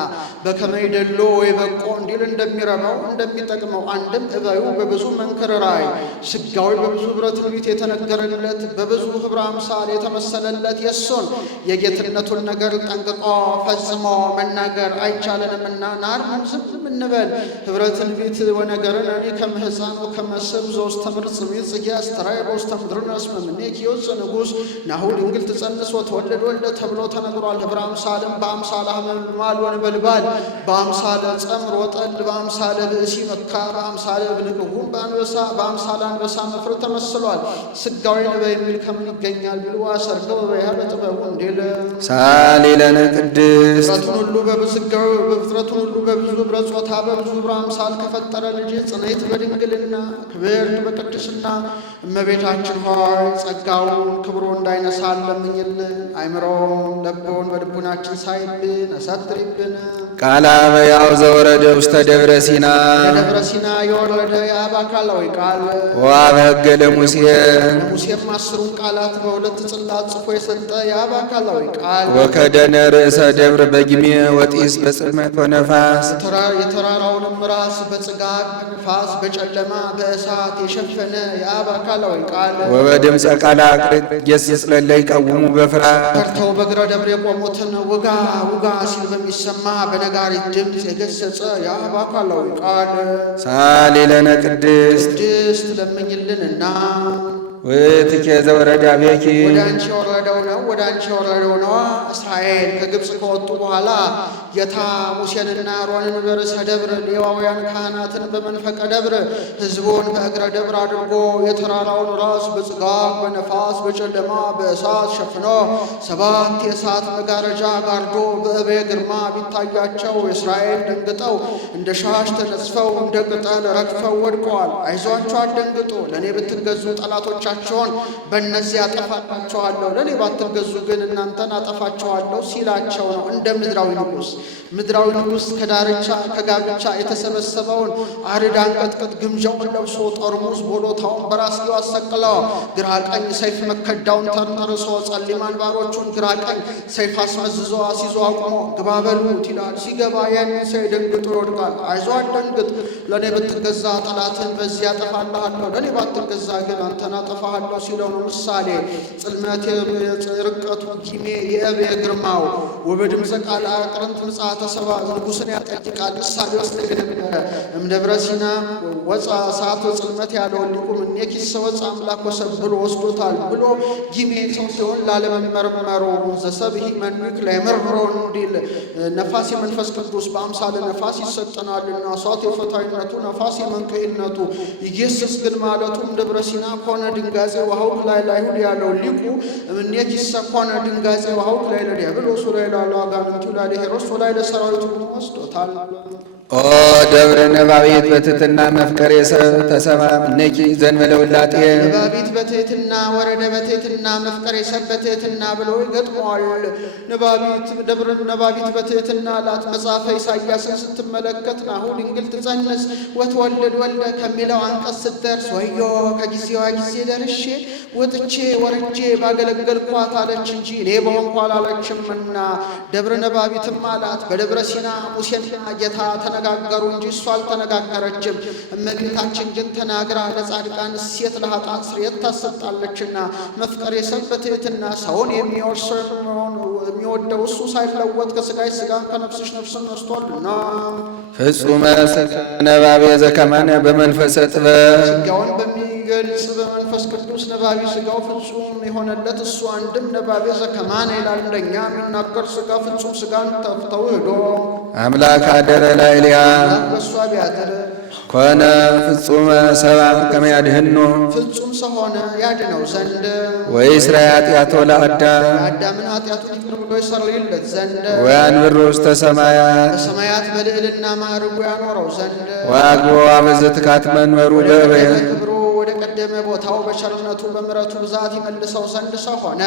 በከመ ይደሎ ወይበቆ እንዲል እንደሚረባው እንደሚጠቅመው። አንድም እበዩ በብዙ መንክር ራእይ ስጋዊ በብዙ ህብረ ትንቢት የተነገረለት በብዙ ህብረ አምሳል የተመሰለለት የእሱን የጌትነቱን ነገር ጠንቅቆ ፈጽሞ መናገር አይቻለንምና ናርምም ዝም እንበል። ህብረ ትንቢት ወነገርን እኔ ከመህፃን ወከመስብ ዘውስተ ምርጽ ቤት ጽጌ አስተራይ በውስተ ምድርነ እስመ እምኔኪ ይወፅእ ንጉሥ ናሁ ድንግል ትጸንስ ወትወልድ ወልደ ተብሎ ተነግሯል። ህብረ አምሳልም በአምሳለ ሐመልማል ወነበልባል፣ በአምሳለ ጸምር ወጠል፣ በአምሳለ ብእሲ መካር፣ በአምሳለ ብንቅሁም በአንበሳ በአምሳለ አንበሳ መፍር ተመስሏል። ስጋዊ ንበ የሚል ከምን ይገኛል ቢሉ አሰርገ በበያ በጥበቡ እንዲል ሳሌለነ ቅድስት ፍጥረቱን ሁሉ በብስጋዊ በፍጥረቱን ሁሉ በብዙ ህብረ ጾታ በብዙ ህብረ አምሳል ከፈጠረ ልጅ ጽንዕት በድንግልና ክብርት በቅድስና እመቤታችን ሆይ ጸጋውን ክብሮ እንዳይነሳን ለምኝልን። አይምሮውን ለቦውን በልቡናችን ሳይብን አሳድሪብን። ቃለ አበያው ዘወረደ ውስተ ደብረ ሲና ደብረ ሲና የወረደ የአብ አካላዊ ቃል ወአበገ ለሙሴ ለሙሴም 10ሩን ቃላት በሁለት ጽላት ጽፎ የሰጠ የአብ አካላዊ ቃል ወከደነ ርእሰ ደብር በጊሜ ወጢስ በጽልመት ወነፋስ የተራራውንም ራስ በጽጋግ በንፋስ በጨለማ በእሳት የሸፈነ የአብ አካላዊ ቃል ወበድምፀ ቃለ አቅርት ገሥጽ ለለ ይቀውሙ በፍርሃት ፈርተው በእግረ ደብር የቆሙትን ውጋ ውጋ ሲል በሚሰማ በነጋሪት ድምፅ የገሰጸ የአብ አካላዊ ቃል ሳሌለነ ቅድስት ለምኝልንና ወትኬ ዘወረደ አቤኪ ወደ አንቺ የወረደው ነው ወደ አንቺ የወረደው ነዋ። እስራኤል ከግብፅ ከወጡ በኋላ ጌታ ሙሴንና አሮንን በርዕሰ ደብር ሌዋውያን ካህናትን በመንፈቀ ደብር ሕዝቡን በእግረ ደብር አድርጎ የተራራውን ራስ በጽጋግ በነፋስ በጨለማ በእሳት ሸፍኖ 7 የእሳት መጋረጃ ጋርዶ በእበየ ግርማ ቢታያቸው እስራኤል ደንግጠው እንደ ሻሽ ተነጽፈው እንደ ቅጠል ረግፈው ወድቀዋል። አይዟችሁ አትደንግጡ፣ ለእኔ ብትገዙ ጠላቶቻችሁን በእነዚህ አጠፋችኋለሁ፣ ለእኔ ባትገዙ ግን እናንተን አጠፋችኋለሁ ሲላቸው ነው። እንደ ምድራዊ ንጉሥ ከዳርቻ ከጋብቻ የተሰበሰበውን አርድ አንቀጥቅጥ ግምጃውን ለብሶ ጠርሙዝ ቦሎታውን በራስጌው አሰቅለው ግራ ቀኝ ሰይፍ መከዳውን ተንተርሶ ጸሊማን ባሮቹን ግራ ቀኝ ሰይፍ አስመዝዞ አስይዞ አቁሞ ግባ በሉት ይላል። ሲገባ ያንን ሰው ደንግጦ ይወድቃል። አይዞህ አትደንግጥ፣ ለእኔ ብትገዛ ጠላትን በዚህ አጠፋልሃለሁ፣ ለእኔ ባትገዛ ግን አንተን አጠፋሃለሁ ሲለው ነው ምሳሌ። ጽልመት ርቀቱ ጊሜ የእበየ ግርማው ወበድምፀ ቃለ አቅርንት ምጽአተ ሰባ ንጉሥን ያጠይቃል። ምሳሌ ውስጥ የነበረ እምደብረ ሲና ወፃ እሳት ወጽልመት ያለውን ሊቁም እኔኪሰ ወፃ አምላክ ወሰብ ብሎ ወስዶታል ብሎ ጊሜ ሰው ሲሆን ላለመመርመሩ ዘሰብሂ መኑክ ላይመርምሮ እንዲል ነፋስ የመንፈስ ቅዱስ በአምሳለ ነፋስ ይሰጠናልና እሳት የፈታዊነቱ ነፋስ የመንቅሂነቱ ይጌስስ ግን ማለቱ እምደብረ ሲና ኮነ ድንጋጼ ወሐውክ ላይ ላይሁድ ያለው ሊቁ እምኔኪሰ ኮነ ድንጋጼ ወሐውክ ላይ ለዲያብሎስ ላይ ለአጋንንቱ ላይ ለሄሮስ ላይ ለሰራዊቱ ወስዶታል። ኦ ደብረ ነባቢት በትሕትና መፍቀሬ ተሰማ እነኪ ዘንበለ ውላጤ ነባቢት በትሕትና ወረደ በትሕትና መፍቀሬ ሰብ በትሕትና ብሎ ይገጥመዋል። ደብረ ነባቢት በትሕትና ላት መጽሐፈ ኢሳይያስን ስትመለከት ናሁ ድንግል ትጸንስ ወትወልድ ወልደ ከሚለው አንቀጽ ስትደርስ ወዮ ከጊዜዋ ጊዜ ደርሼ ወጥቼ ወርጄ ባገለገልኳት አለች እንጂ እኔ በሆንኩ አላለችምና። ደብረ ነባቢትም አላት በደብረ ሲና ሙሴና ጌታ ተነጋገሩ እንጂ እሷ አልተነጋገረችም። እመቤታችን ግን ተናግራ ለጻድቃን እሴት ለኃጥአን ስርየት ታሰጣለችና መፍቀሬ ሰብ በትሕትና ሰውን የሚወደው እሱ ሳይለወጥ ከሥጋሽ ሥጋን ከነፍስሽ ነፍስን ነስቷልና። ፍጹመ ነባቤ ዘከማነ በመንፈሰ ጥበብ ሥጋውን ግልጽ በመንፈስ ቅዱስ ነባቢ ሥጋው ፍጹም የሆነለት እሱ አንድም ነባቤ ዘከማነ ይላል እንደኛ የሚናገር ሥጋ ፍጹም ሥጋን ተውህዶ አምላክ አደረ ላዕሌሃ በእሷ ቢያድር ኮነ ፍጹመ ሰብአ ከመ ያድኅኖ ፍጹም ሰው ሆነ ያድነው ዘንድ ወይስራ ኃጢአቶ ለአዳም የአዳምን ኃጢአቱን ይቅር ብሎ ይሰርይለት ዘንድ ወያንብሮ ውስተ ሰማያት በሰማያት በልዕልና ማዕርጉ ያኖረው ዘንድ ወአግቦ አበዘትካት መንበሩ ለእበየ ክብሩ ወደ ቀደመ ቦታው በቸርነቱ በምሕረቱ ብዛት ይመልሰው ዘንድ ሰው ሆነ።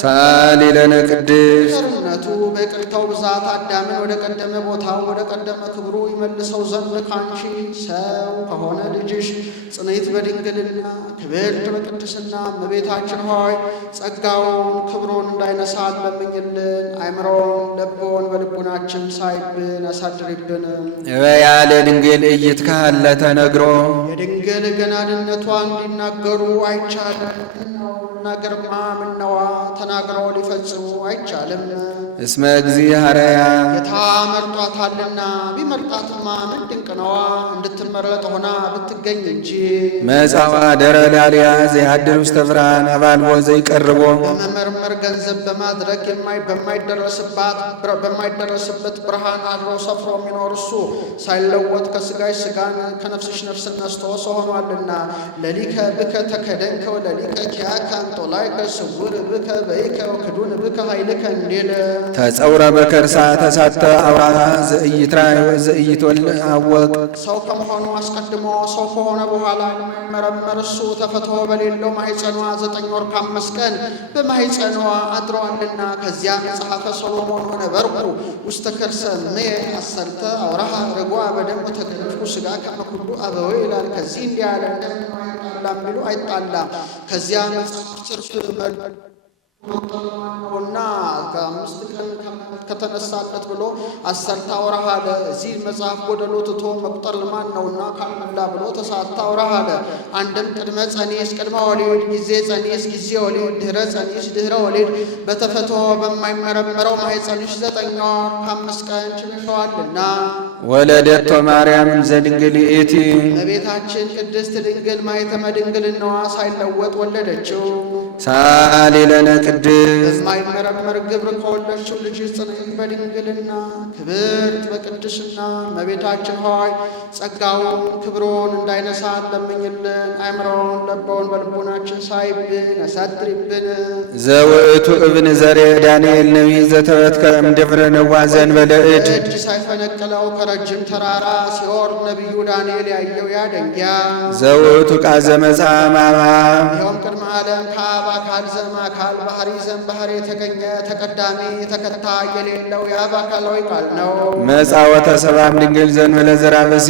ሳሊ ለነ ቅድስት ቸርነቱ በይቅርታው ብዛት አዳምን ወደ ቀደመ ቦታው ወደ ቀደመ ክብሩ ይመልሰው ዘንድ ካንቺ ሰው ከሆነ ልጅሽ ጽንዕት በድንግልና ክብርት በቅድስና እመቤታችን ሆይ ጸጋውን ክብሩን እንዳይነሳ ለምኝልን። አእምሮን ለቦን በልቡናችን ሳይብን ያሳድርብን። እበያለ ድንግል ኢይትካሀለ ተነግሮ የድንግል ገናንነቷ እንዲናገሩ አይቻልም። ምነውና ግርማ ምነዋ ተናግረው ሊፈጽሙ አይቻልም። እስመ እግዚአብሔር ጌታ መርጧታልና ቢመርጣትማ ምን ድንቅ ነዋ እንድትመረጥ ሆና ብትገኝ እንጂ። መጻዋ ደረ ላዕሌሃ ዘያድር ውስተ ብርሃን አባልቦ ዘይቀርቦ በመመርመር ገንዘብ በማድረግ በማይደረስበት ብርሃን አድሮ ሰፍሮ የሚኖር እሱ ሳይለወጥ ከሥጋሽ ሥጋን ከነፍስሽ ነፍስን ነስቶ ሰው ሆኗልና። ለሊከ ብከ ተከደንከ ወለሊከ ኪያከ አንጦላይከ ስውር ብከ በይከ ወክዱን ብከ ኃይልከ እንዲል ተጸውረ በከርሳ ተሳተ አውራሃ ዘኢይትራይ ወዘኢይትወልድ ሰው ከመሆኑ አስቀድሞ ሰው ከሆነ በኋላ የማይመረመር እሱ ተፈትሖ በሌለው ማኅፀኗ 9 ወር ከ5 ቀን በማኅፀኗ አድሯልና። ከዚያ መጽሐፈ ሰሎሞን ነበርኩ ውስተ ከርሰ እምየ አሰርተ አውራሃ ርግዋ በደም ተገደፍኩ ሥጋ ከመ ኩሉ አበዌ ይላል። ከዚህ እንዲህ ያለ እንደምን ቢሉ አይጣላ። ከዚያ መጽሐፍ ትርፍ ነውና ከ5 ቀን ከተነሳለት ብሎ 10 አውራህ አለ። እዚህ መጽሐፍ ጎደሎ ትቶ መቁጠር ልማድ ነውና ካልመላ ብሎ 9 አውራህ አለ። አንድም ቅድመ ጸኒስ ቅድመ ወሊድ፣ ጊዜ ጸኒስ ጊዜ ወሊድ፣ ድህረ ጸኒስ ድህረ ወሊድ በተፈትሖ በማይመረመረው ማኅፀንሽ 9 ወር ከ5 ቀን ችለሽዋልና። ወለደቶ ማርያም ዘድንግል ይእቲ እመቤታችን ቅድስት ድንግል ማኅተመ ድንግልናዋ ሳይለወጥ ወለደችው። ሳሊ ለነ ቅድስት በማይመረመር ግብር ከወለድሽው ልጅ ጽንዕት በድንግልና ክብርት በቅድስና እመቤታችን ሆይ ጸጋውን ክብሩን እንዳይነሳ ለምኝልን። አእምሮውን ለቦውን በልቡናችን ሳይብን ያሳድርብን። ዘውእቱ እብን ዘሬ ዳንኤል ነቢይ ዘተበትከ እምደብረ ነዋሕ ዘእንበለ እድ እጅ ሳይፈነቅለው ከረጅም ተራራ ሲወርድ ነቢዩ ዳንኤል ያየው ያ ደንጊያ ዘውእቱ ቃዘ መጽአ እምአብ ይኸውም ቅድመ ዓለም ከአብ አካል ዘእም አካል ባህሪ ዘእም ባህሪ የተገኘ ተቀዳሚ ተከታይ የሌለው የአብ አካላዊ ቃል ነው። መጽአ ወተሰብአ እምድንግል ዘእንበለ ዘርአ ብእሲ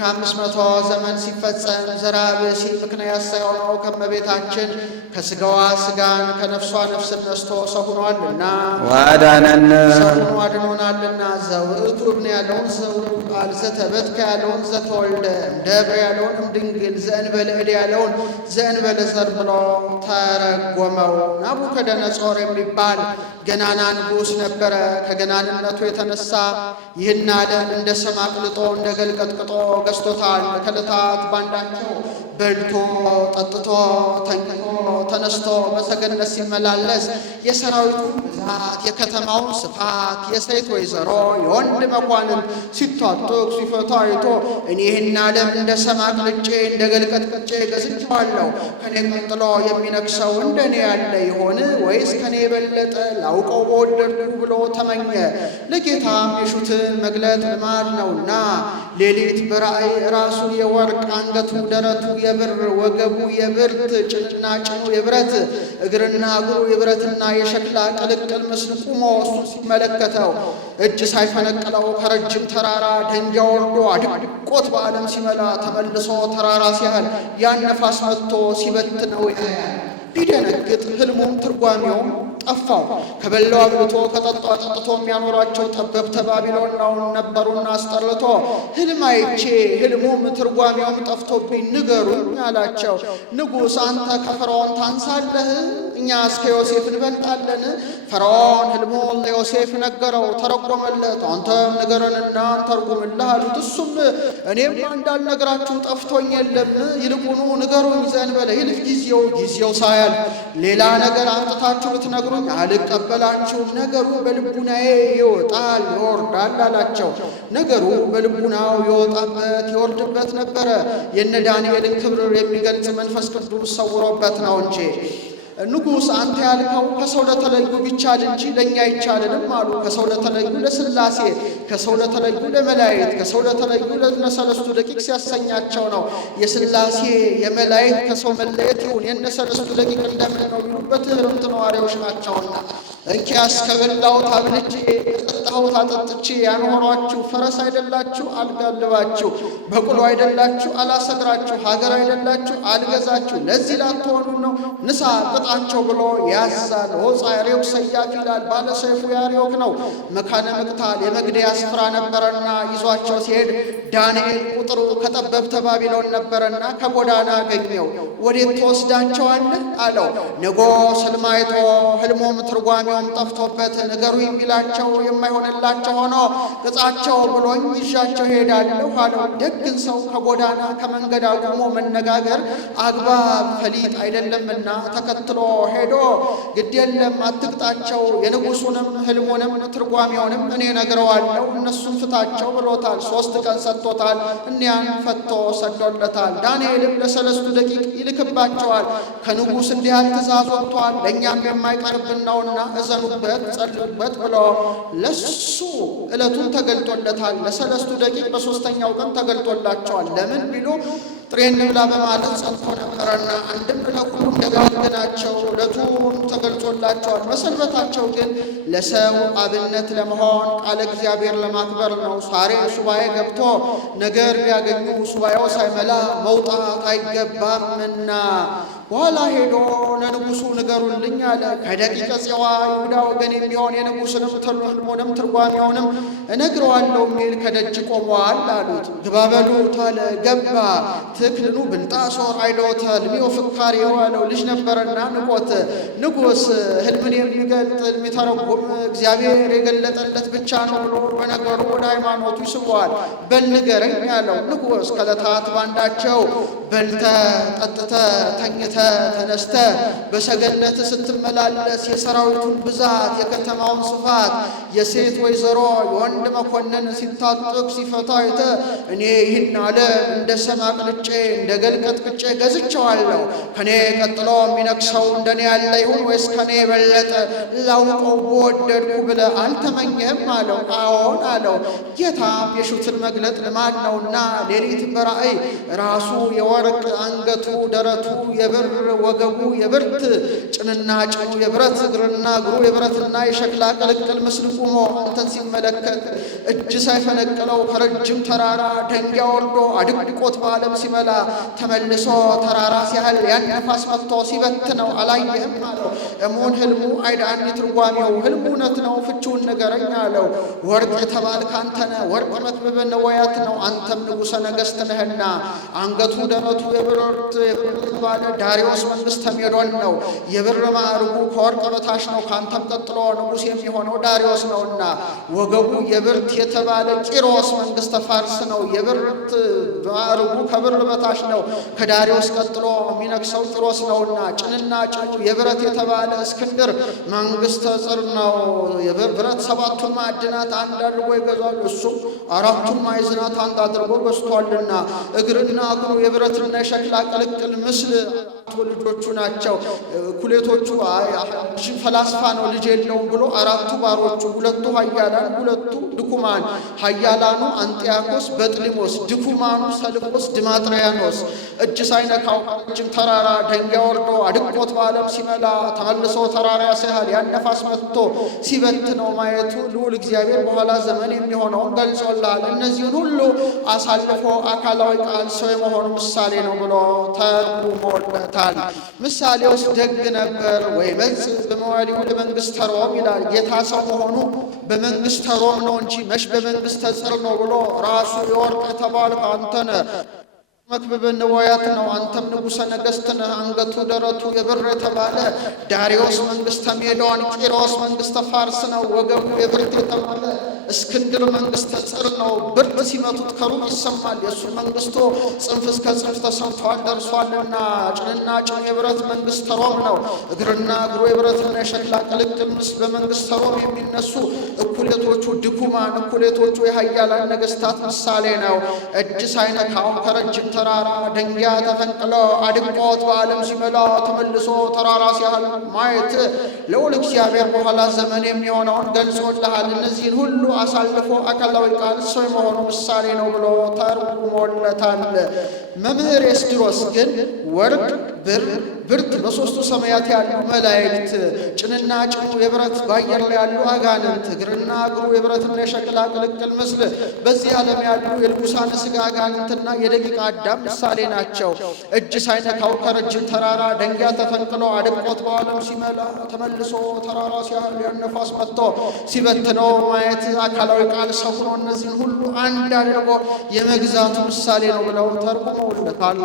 5500 ዘመን ሲፈጸም ዘርአ ብእሲ ምክንያት ሳይሆነው ከእመቤታችን ከሥጋዋ ሥጋን ከነፍሷ ነፍስን ነስቶ ሰው ሆኗልና ወአዳነነ ሰውን አድኖናልና። ዘውእቱ እብን ያለውን ዘውእቱ ቃል ዘተበትከ ያለውን ዘተወልደ እምደብረ ያለውን እምድንግል ዘእንበለ እድ ያለውን ዘእንበለ ዘር ብሎ ተረጎመው። ናቡከደነጾር የሚባል ገናና ንጉሥ ነበረ። ከገናንነቱ የተነሳ ይህን ዓለም እንደ ሰም አቅልጦ እንደ ገል ቀጥቅጦ ገዝቶታል። ከዕለታት ባንዳቸው በልቶ ጠጥቶ ተኝቶ ተነስቶ በሰገነት ሲመላለስ የሰራዊቱ ብዛት የከተማውን ስፋት የሴት ወይዘሮ የወንድ መኳንን ሲታጠቅ ሲፈታ አይቶ እኔ ይህን ዓለም እንደ ሰም አቅልጬ እንደ ገል ቀጥቅጬ ገዝቼዋለሁ፣ ከኔ ቀጥሎ የሚነግሰው እንደኔ ያለ ይሆን ወይስ ከኔ የበለጠ ላውቀው በወደድኩ ብሎ ተመኘ። ለጌታም የሹትን መግለጥ ልማድ ነውና ሌሊት በራእይ ራሱ የወርቅ አንገቱ ደረቱ የብር ወገቡ የብርት ጭንና ጭኑ የብረት እግርና እግሩ የብረትና የሸክላ ቅልቅል ምስል ቁሞ እሱን ሲመለከተው እጅ ሳይፈነቅለው ከረጅም ተራራ ደንጊያ ወርዶ አድቆት በዓለም ሲመላ ተመልሶ ተራራ ሲያህል ያን ነፋስ መጥቶ ሲበትነው ያያል። ቢደነግጥ ሕልሙም ትርጓሜውም ጠፋው። ከበላው አብልቶ ከጠጣው አጠጥቶ የሚያኖራቸው ጠበብተ ባቢሎናውን ነበሩና አስጠርቶ ሕልም አይቼ ሕልሙም ትርጓሜውም ጠፍቶብኝ ንገሩኝ አላቸው። ንጉሥ አንተ ከፈርዖን ታንሳለህ? እኛ እስከ ዮሴፍ እንበልጣለን? ፈርዖን ሕልሙን ለዮሴፍ ነገረው፣ ተረጎመለት። አንተም ንገረንና እንተርጉምልህ አሉት። እሱም እኔማ እንዳልነግራችሁ ጠፍቶኝ የለም፣ ይልቁኑ ንገሩኝ ዘንበለ ይልፍ ጊዜው ሳያል ሌላ ነገር አምጥታችሁ ብትነግሩኝ አልቀበላችሁም። ነገሩ በልቡናዬ ይወጣል ይወርዳል አላቸው። ነገሩ በልቡናው ይወጣበት ይወርድበት ነበረ። የነ ዳንኤልን ክብር የሚገልጽ መንፈስ ቅዱስ ሰውሮበት ነው እንጂ። ንጉሥ አንተ ያልከው ከሰው ለተለዩ ቢቻል እንጂ ለእኛ አይቻልንም አሉ። ከሰው ለተለዩ ለሥላሴ፣ ከሰው ለተለዩ ለመላእክት፣ ከሰው ለተለዩ ለሰለስቱ ደቂቅ ሲያሰኛቸው ነው። የሥላሴ የመላእክት ከሰው መለየት ይሁን የነሰለስቱ ደቂቅ እንደምን ነው ቢሉበት ርምት ነዋሪዎች ናቸውና። እንኪያስ ከበላሁት አብልቼ ከጠጣሁት አጠጥቼ ያኖሯችሁ ፈረስ አይደላችሁ አልጋልባችሁ፣ በቅሎ አይደላችሁ አላሰግራችሁ፣ ሀገር አይደላችሁ አልገዛችሁ፣ ለዚህ ላትሆኑ ነው ንሳ ቅጣቸው ብሎ ያዛል። ሆፃ ያሬው ሰያፍ ይላል፣ ባለ ሰይፉ ያሬውክ ነው። መካነ መቅታል የመግደያ ስፍራ ነበረና ይዟቸው ሲሄድ ዳንኤል ቁጥሩ ከጠበብተ ባቢሎን ነበረና ከጎዳና አገኘው። ወዴት ትወስዳቸዋለህ አለው። ንጉሥ ሕልም አይቶ ሕልሙም ትርጓሜውም ጠፍቶበት ነገሩ የሚላቸው የማይሆንላቸው ሆኖ ቅጻቸው ብሎኝ ይዣቸው ሄዳለሁ አለው። ደግን ሰው ከጎዳና ከመንገድ አቁሞ መነጋገር አግባብ ፈሊጥ አይደለምና ተከትሎ ሄዶ ግድ የለም አትቅጣቸው፣ የንጉሡንም ሕልሙንም ትርጓሜውንም እኔ ነግረዋለሁ፣ እነሱን ፍታቸው ብሎታል። 3 ቀን ሰጥቶታል። እኒያን ፈቶ ሰዶለታል። ዳንኤልም ለሰለስቱ ደቂቅ ይልክባቸዋል። ከንጉሥ እንዲህ ያለ ትእዛዝ ወጥቷል፣ ለእኛም የማይቀርብን ነውና እዘኑበት ጸልዩበት ብሎ ለሱ ዕለቱን ተገልጦለታል። ለሰለስቱ ደቂቅ በ3ኛው ቀን ተገልጦላቸዋል። ለምን ቢሉ ጥሬ እንብላ በማለት ጸንቶ ነበረና፣ አንድም ለሁሉም ደጋግ ናቸው። ዕለቱን ተገልጾላቸዋል። መሰንበታቸው ግን ለሰው አብነት ለመሆን ቃለ እግዚአብሔር ለማክበር ነው። ዛሬ ሱባኤ ገብቶ ነገር ቢያገኙ ሱባኤው ሳይመላ መውጣት አይገባምና በኋላ ሄዶ ለንጉሡ ንገሩልኝ አለ። ከደቂቀ ጽዋ ይሁዳ ወገን የሚሆን የንጉሥንም ሕልሙንም ትርጓሜውንም እነግረዋለሁ የሚል ከደጅ ቆመዋል አሉት። ግባ በሉት አለ። ገባ። ትክልኑ ብልጣሶር አይዶተ ልሚው ፍካሪ የዋለው ልጅ ነበረና ንቆት። ንጉሥ ሕልምን የሚገልጥ የሚተረጉም እግዚአብሔር የገለጠለት ብቻ ነው ብሎ በነገሩ ወደ ሃይማኖቱ ይስበዋል። በል ንገረኝ ያለው። ንጉሥ ከዕለታት ባንዳቸው በልተ ጠጥተ ተኝተ ተነስተ በሰገነት ስትመላለስ የሰራዊቱን ብዛት የከተማውን ስፋት የሴት ወይዘሮ የወንድ መኮንን ሲታጠቅ ሲፈታ አይተ እኔ ይህን ዓለም እንደ ሰም አቅልጬ እንደ ገልቀጥ ቅጬ ገዝቼዋለሁ። ከኔ ቀጥሎ የሚነግሰው እንደኔ ያለ ይሁን ወይስ ከኔ የበለጠ ላውቀው በወደድኩ ብለህ አልተመኘህም አለው። አዎን አለው። ጌታም የሹትን መግለጥ ልማድ ነውና ሌሊት በራእይ ራሱ የወርቅ አንገቱ ደረቱ የብር ወገቡ የብርት ጭንና ጭኑ የብረት እግርና እግሩ የብረትና የሸክላ ቅልቅል ምስል ቁሞ አንተን ሲመለከት እጅ ሳይፈነቅለው ከረጅም ተራራ ደንጊያ ወርዶ አድቅቆት በዓለም ሲመላ ተመልሶ ተራራ ሲያህል ያን ነፋስ መጥቶ ሲበትነው አላየህም አለው። እሙን ሕልሙ አይዳኒ ትርጓሜው ሕልሙ እውነት ነው፣ ፍቺውን ንገረኝ አለው። ወርቅ የተባልክ አንተ ነህ፣ ወርቅ መክብብ ነወያት ነው፣ አንተም ንጉሠ ነገሥት ነህና አንገቱ ደረቱ የብርት ባለ ዳሪዎስ መንግሥተ ሜዶን ነው። የብር ማዕርጉ ከወርቅ በታች ነው። ካንተም ቀጥሎ ንጉሥ የሚሆነው ዳሪዎስ ነውና ወገቡ የብርት የተባለ ቂሮስ መንግሥተ ፋርስ ነው። የብርት ማዕርጉ ከብር በታች ነው። ከዳሪዎስ ቀጥሎ የሚነግሰው ቂሮስ ነውና ጭንና ጭኑ የብረት የተባለ እስክንድር መንግሥተ ጽር ነው። የብረት 7ቱን ማዕድናት አንድ አድርጎ ይገዛል። እሱም 4ቱን ማዕዝናት አንድ አድርጎ ገዝቷልና እግርና እግሩ የብረትና የሸክላ ቅልቅል ምስል ልጆቹ ናቸው። ኩሌቶቹ ፈላስፋ ነው ልጅ የለውም ብሎ 4ቱ ባሮቹ 2ቱ ኃያላን 2ቱ ድኩማን፣ ኃያላኑ አንጢያኮስ በጥሊሞስ፣ ድኩማኑ ሰልጶስ ድማጥሪያኖስ እጅ ሳይነካው ረጅም ተራራ ደንጊያ ወርዶ አድቆት በዓለም ሲመላ ተመልሶ ተራራ ያሳያል። ያን ነፋስ መጥቶ ሲበትነው ማየቱ ልዑል እግዚአብሔር በኋላ ዘመን የሚሆነውን ገልጾልሃል። እነዚህን ሁሉ አሳልፎ አካላዊ ቃል ሰው የመሆኑ ምሳሌ ነው ብሎ ተርጉሞለታል። ምሳሌውስ ደግ ነበር ወይ መጽ በመዋዕሊሁ ለመንግሥተ ሮም ይላል። ጌታ ሰው መሆኑ በመንግሥተ ሮም ነው እንጂ መች በመንግሥተ ጽር ነው ብሎ ራሱ የወርቅ የተባልክ አንተ ነህ። መክብብ ንዋያት ነው። አንተም ንጉሠ ነገሥት ነህ። አንገቱ ደረቱ የብር የተባለ ዳሪዮስ መንግሥተ ሜዶን፣ ቂሮስ መንግሥተ ፋርስ ነው። ወገቡ የብርት የተባለ እስክንድር መንግሥተ ጽር ነው። ብርት ሲመቱት ከሩቅ ይሰማል። የእሱ መንግሥቱ ጽንፍ እስከ ጽንፍ ተሰምቷል ደርሷልና። ጭንና ጭኑ የብረት መንግሥተ ሮም ነው። እግርና እግሩ የብረትና የሸክላ ቅልቅል ምስል በመንግሥተ ሮም የሚነሱ እኩሌቶቹ ድኩማን፣ እኩሌቶቹ የኃያላን ነገሥታት ምሳሌ ነው። እጅ ሳይነካው ከረጅም ተራራ ደንጊያ ተፈንቅሎ አድቆት በዓለም ሲመላ ተመልሶ ተራራ ሲያህል ማየት ልዑል እግዚአብሔር በኋላ ዘመን የሚሆነውን ገልጾልሃል። እነዚህን ሁሉ አሳልፎ አካላዊ ቃል ሰው የመሆኑ ምሳሌ ነው ብሎ ተርጉሞለታል። መምህር ኤስድሮስ ግን ወርቅ፣ ብር፣ ብርት በሦስቱ ሰማያት ያሉ መላእክት፣ ጭንና ጭኑ የብረት ባየር ላይ ያሉ አጋንንት፣ እግርና እግሩ የብረትና የሸክላ ቅልቅል ምስል በዚህ ዓለም ያሉ የልቡሳን ሥጋ አጋንንትና የደቂቀ አዳም ምሳሌ ናቸው። እጅ ሳይነካው ከረጅም ተራራ ደንጊያ ተፈንቅሎ አድቆት በዓለም ሲመላ ተመልሶ ተራራ ሲያህል ነፋስ መጥቶ ሲበትነው ማየት አካላዊ ቃል ሰው ሆኖ እነዚህን ሁሉ አንድ አድርጎ የመግዛቱ ምሳሌ ነው ብለው ተርጉመውለታል።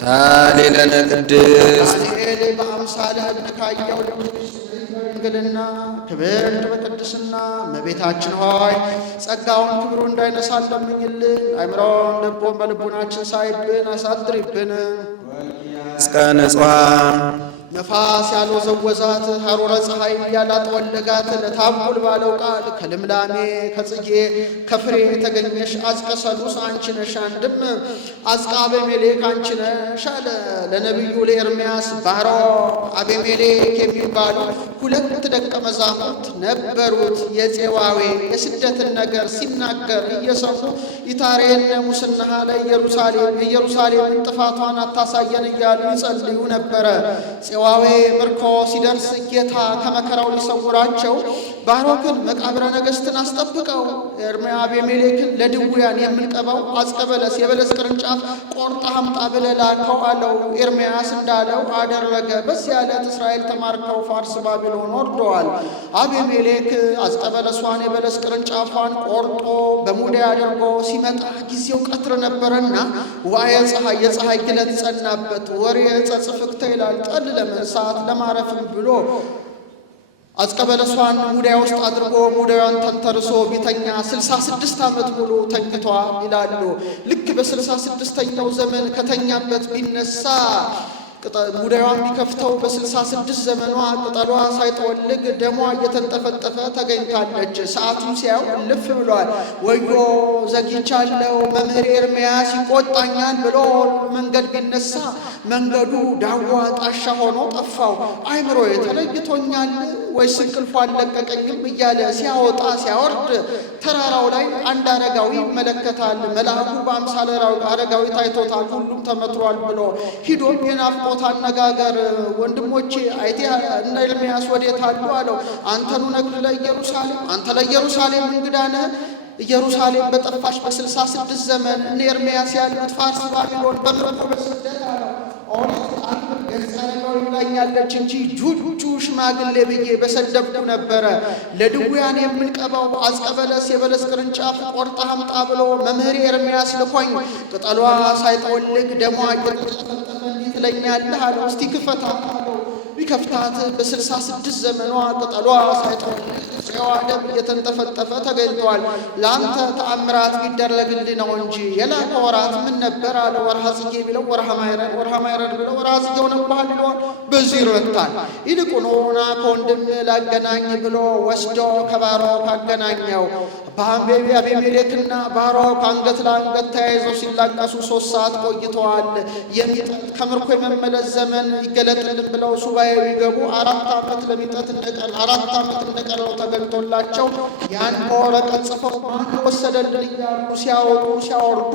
ሳሌ ለነ ቅድስት ዳንኤል በአምሳለ እብን ካየው ድንግልና ክብርት በቅድስና እመቤታችን ሆይ ጸጋውን ክብሩ እንዳይነሳ ለምኝልን። አይምሮን ልቦን በልቡናችን ሳይብን አሳድሪብን። እስከ ንጹሐን ነፋስ ያልወዘወዛት ሐሩረ ፀሐይ ያላጠወለጋት ለታቡል ባለው ቃል ከልምላሜ ከጽጌ ከፍሬ የተገኘሽ አዝቀ ሰሉስ አንቺ ነሽ። አንድም አዝቀ አቤሜሌክ አንቺ ነሽ አለ። ለነቢዩ ለኤርምያስ ባሮክ አቤሜሌክ የሚባሉ ሁለት ደቀ መዛሙርት ነበሩት። የፄዋዌ የስደትን ነገር ሲናገር እየሰሙ ይታሬነ ሙስናሃ ለኢየሩሳሌም የኢየሩሳሌምን ጥፋቷን አታሳየን እያሉ ይጸልዩ ነበረ። ፄዋዌ ምርኮ ሲደርስ ጌታ ከመከራው ሊሰውራቸው ባሮክን መቃብረ ነገሥትን አስጠብቀው አቤሜሌክን ለድውያን የምንቀባው አዝቀ በለስ የበለስ ቅርንጫፍ ቆርጣ አምጣ ብለህ ላከው አለው። ኤርምያስ እንዳለው አደረገ። በዚያ ዕለት እስራኤል ተማርከው ፋርስ ባቢሎን ወርደዋል። አቤሜሌክ አዝቀ በለሷን የበለስ ቅርንጫፏን ቆርጦ በሙዳይ አድርጎ ሲመጣ ጊዜው ቀትር ነበረና ዋየ ፀሐይ የፀሐይ ግለት ጸናበት። ወሬ ጸጽፍክተ ይላል ጠል ለመንሳት ለማረፍም ብሎ አዝቀ በለሷን ሙዳይ ውስጥ አድርጎ ሙዳዩን ተንተርሶ ቢተኛ 66 ዓመት ሙሉ ተኝቷል ይላሉ። ልክ በ66ኛው ዘመን ከተኛበት ቢነሳ ሙዳዩን ቢከፍተው በ66 ዘመኗ ቅጠሏ ሳይጠወልግ ደሟ እየተንጠፈጠፈ ተገኝታለች። ሰዓቱን ሲያው ልፍ ብሏል። ወዮ ዘግይቻለሁ፣ መምህር ኤርምያስ ይቆጣኛል ብሎ መንገድ ቢነሳ መንገዱ ዳዋ ጣሻ ሆኖ ጠፋው። አይምሮዬ ተለይቶኛል ወይስ እንቅልፉ አልለቀቀኝም እያለ ሲያወጣ ሲያወርድ ተራራው ላይ አንድ አረጋዊ ይመለከታል። መልአኩ በአምሳለ አረጋዊ ታይቶታል። ሁሉም ተመትሯል ብሎ ሂዶ የናፍቆት አነጋገር ወንድሞቼ አይቴ እነ ኤርምያስ ወዴት አሉ አለው። አንተኑ ነግር ለኢየሩሳሌም አንተ ለኢየሩሳሌም እንግዳ ነህ። ኢየሩሳሌም በጠፋሽ በ66 ዘመን እነ ኤርምያስ ያሉት ፋርስ ባቢሎን በምርኮ በስደት አለው። ኛለች እንጂ ጁጁ ሽማግሌ ብዬ በሰደብኩ ነበረ። ለድውያን የምንቀባው አዝቀ በለስ የበለስ ቅርንጫፍ ቆርጣ አምጣ ብሎ መምህር ኤርምያስ ልኮኝ ቅጠሏ ሳይጠወልግ ደሟ እየተጠፈጠፈ እንዲህ ትለኛለህ አለው። እስቲ ክፈታ አለው። ቢከፍታት በ66 ዘመኗ ቅጠሏ ሳይጠወልግ ፍሬዋ ደም እየተንጠፈጠፈ ተገኝቷል። ለአንተ ተአምራት ቢደረግልህ ነው እንጂ የላከ ወራት ምን ነበር አለ። ወርሃ ጽጌ ቢለው ወርሃ ማይረር ብለው ወርሃ ጽጌ ሆነብሃል ይለዋል። በዚህ ይረታል። ይልቁኑ ና ከወንድም ላገናኝ ብሎ ወስዶ ከባሮክ አገናኘው። አቤሜሌክና ባሮክ አንገት ለአንገት ተያይዘው ሲላቀሱ 3 ሰዓት ቆይተዋል። ከምርኮ የመመለስ ዘመን ይገለጥልን ብለው ሱባኤ ቢገቡ 4 ዓመት ለሚጠት እንደቀር 4 ዓመት እንደቀረው ተገልጦላቸው ያን በወረቀት ጽፈው ማን ወሰደልን እያሉ ሲያወርዱ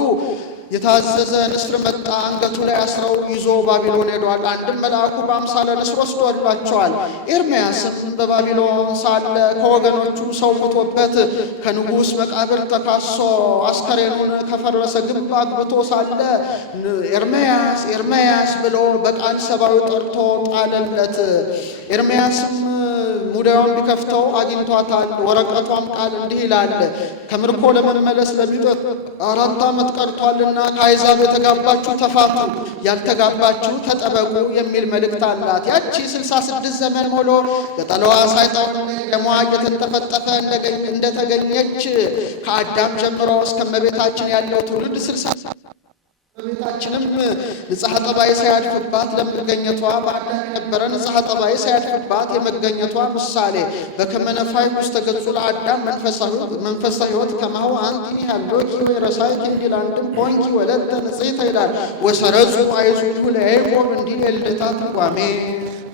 የታዘዘ ንስር መጣ። አንገቱ ላይ አስረው ይዞ ባቢሎን ሄዷል። አንድም መልአኩ በአምሳለ ንስር ወስዶላቸዋል። ኤርምያስም በባቢሎን ሳለ ከወገኖቹ ሰው ሞቶበት ከንጉሥ መቃብር ተካሶ አስከሬኑን ከፈረሰ ግንብ አግብቶ ሳለ ኤርምያስ ብሎ በቃል ሰብአዊ ጠርቶ ጣለለት። ኤርምያስም ሙዳዩን ቢከፍተው አግኝቷታል። ወረቀቷም ቃል እንዲህ ይላል፣ ከምርኮ ለመመለስ ለሚጠት 4 ዓመት ቀርቷልና ከአሕዛብ የተጋባችሁ ተፋቱ፣ ያልተጋባችሁ ተጠበቁ የሚል መልእክት አላት። ያቺ 66 ዘመን ሞሎ ቅጠሏ ሳይጠውን ደሟ እየተንጠፈጠፈ እንደተገኘች ከአዳም ጀምሮ እስከ እመቤታችን ያለው ትውልድ 60 እመቤታችንም ንጽሐ ጠባይ ሳያድፍባት ለመገኘቷ በአዳም የነበረ ንጽሐ ጠባይ ሳያድፍባት የመገኘቷ ምሳሌ በከመ ነፋይ ውስተ ገጹ ለአዳም መንፈሳ ሕይወት ከማሁ አንቲኒ ያሎኪ ወይረሳይኪ እንዲል አንድም ሆንኪ ወለተ ንጽሕተ ይላል። ወሰረጹ አይዙሁ ለያዕቆብ እንዲል የልደታ ትርጓሜ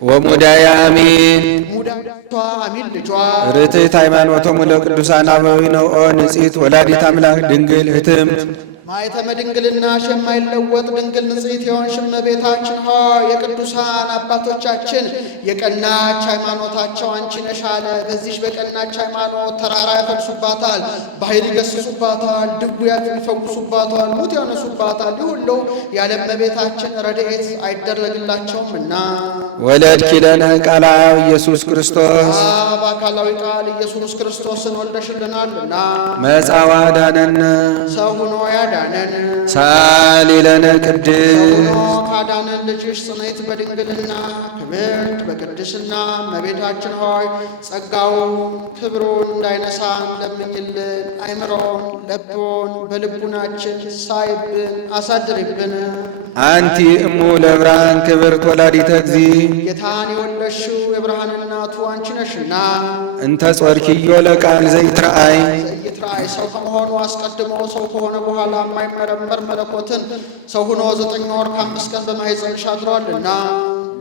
ወሙዳየ አሚን ሙዳቷ አሚን ልጇ ርትዕት ሃይማኖቶሙ ለቅዱሳን አበዊነ ኦ ንጽሕት ወላዲተ አምላክ ድንግል እትምት ማኅተመ ድንግልናሽ የማይለወጥ ድንግል ንጽሕት የሆንሽ እመቤታችን ሆይ የቅዱሳን አባቶቻችን የቀናች ሃይማኖታቸው አንቺ ነሽ አለ። በዚህች በቀናች ሃይማኖት ተራራ ያፈልሱባታል፣ ባሕር ይገሥጹባታል፣ ድውያት ይፈውሱባታል፣ ሙት ያነሱባታል። ይህ ሁሉ ያለ እመቤታችን ረድኤት አይደረግላቸውምና ወለድኪ ለነ ቃለ አብ ኢየሱስ ክርስቶስ አብ አካላዊ ቃል ኢየሱስ ክርስቶስን ወልደሽልናልና መጽአ ወአዳነነ ሰው ሆኖ ያዳነን ሳሊ ለነ ቅድስት ካዳነን ልጅሽ ጽንዕት በድንግልና ክብርት በቅድስና እመቤታችን ሆይ ጸጋውን ክብሩን እንዳይነሳን ለምኝልን። አይምሮን ለቦን በልቡናችን ሳይብን አሳድሪብን። አንቲ እሙ ለብርሃን ክብርት ወላዲተ እግዚእ ጌታን የወለድሽው የብርሃን እናቱ አንቺ ነሽና እንተ ጾርኪዮ ለቃል ዘይትረአይ ሰው ከመሆኑ አስቀድሞ ሰው ከሆነ በኋላ የማይመረመር መለኮትን ሰው ሆኖ 9 ወር ከ5 ቀን በማኅፀንሽ አድሯልና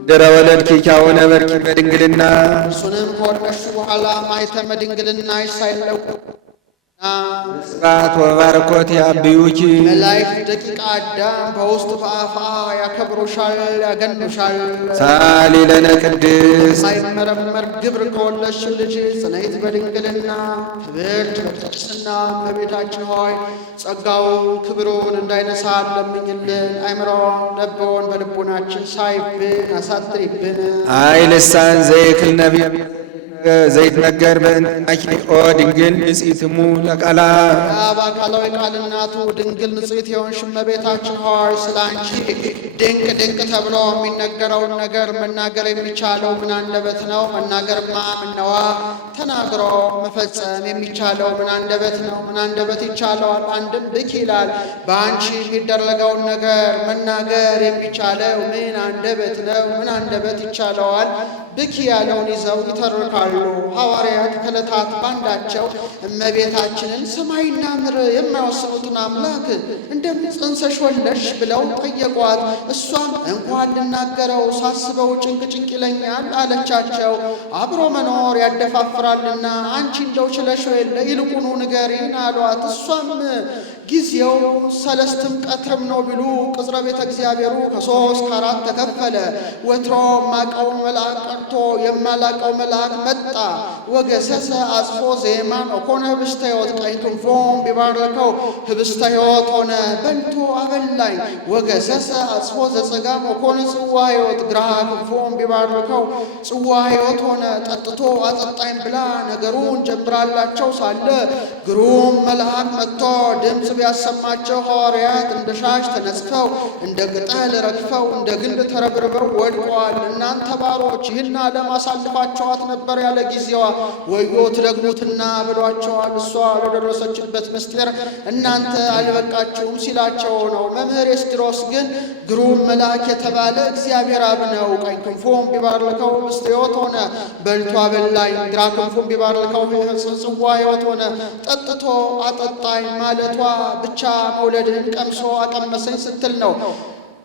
ድረ ወለድኪ ወነበርኪ በድንግልና እርሱንም ከወለድሽ በኋላ ማኅተመ ድንግልናሽ ሳይለወጥ ስብሐት ወባረኮት ያብዩኪ መላእክት ደቂቀ አዳም በውስጥ በአፋ ያከብሩሻል ያገኑሻል። ሳሊ ለነ ቅድስት ሳይመረመር ግብር ከወለድሽው ልጅ ጽንዕት በድንግልና ክብርት በቅድስና እመቤታችን ሆይ ጸጋውን ክብሩን እንዳይነሳ ለምኝልን። አይምሮን ለቦን በልቡናችን ሳይብን አሳድሪብን። አይ ልሳን ዘይክል ነቢይ ዘይትነገር በእንታኪ ኦ ድንግል ንጽሕት እሙ ለቃላ አብ አካላዊ ቃል እናቱ ድንግል ንጽሕት የሆንሽ እመቤታችን ሆይ ስለ አንቺ ድንቅ ድንቅ ተብሎ የሚነገረውን ነገር መናገር የሚቻለው ምን አንደበት ነው? መናገርማ ምነዋ ተናግሮ መፈጸም የሚቻለው ምን አንደበት ነው? ምን አንደበት ይቻለዋል? አንድም ብክ ይላል። በአንቺ የሚደረገውን ነገር መናገር የሚቻለው ምን አንደበት ነው? ምን አንደበት ይቻለዋል? ብክ ያለውን ይዘው ይተርካሉ። ሐዋርያት ከዕለታት ባንዳቸው እመቤታችንን ሰማይና ምድር የማይወስኑትን አምላክ እንደምን ጸንሰሽ ወለድሽ ብለው ጠየቋት። እሷም እንኳን ልናገረው ሳስበው ጭንቅ ጭንቅ ይለኛል አለቻቸው። አብሮ መኖር ያደፋፍራልና አንቺ እንደው ችለሽው የለ ይልቁኑ ንገሪን አሏት። እሷም ጊዜው ሰለስትም ቀትርም ነው ቢሉ ቅጽረ ቤተ እግዚአብሔሩ ከ3 ከ4 ተከፈለ። ወትሮ ማቀው መልአክ ቀርቶ የማላቀው መልአክ መጣ። ወገሰሰ አጽፎ ዜማን ኦኮነ ህብስተ ሕይወት ቀኝ ክንፎም ቢባርከው ህብስተ ሕይወት ሆነ በልቶ አበላኝ። ወገሰሰ አጽፎ ዘጸጋም ኦኮነ ጽዋ ሕይወት ግራ ክንፎም ቢባርከው ጽዋ ሕይወት ሆነ ጠጥቶ አጠጣኝ ብላ ነገሩን ጀምራላቸው ሳለ ግሩም መልአክ መጥቶ ድምፅ ቢያሰማቸው ሐዋርያት እንደ ሻሽ ተነጽፈው እንደ ቅጠል ረግፈው እንደ ግንድ ተረብርበው ወድቀዋል። እናንተ ባሮች ይህን ዓለም አሳልፋችኋት ነበር ያለ ጊዜዋ ወዮ ትደግሙትና ብሏቸዋል። እሷ ለደረሰችበት ምስጢር እናንተ አልበቃችሁም ሲላቸው ነው። መምህር ኤስድሮስ ግን ግሩም መልአክ የተባለ እግዚአብሔር አብ ነው። ቀኝ ክንፉም ቢባርከው ህብስተ ሕይወት ሆነ በልቶ አበላኝ። ግራ ክንፉም ቢባርከው ጽዋ ሕይወት ሆነ ጠጥቶ አጠጣኝ ማለቷ ብቻ መውለድን ቀምሶ አቀመሰኝ ስትል ነው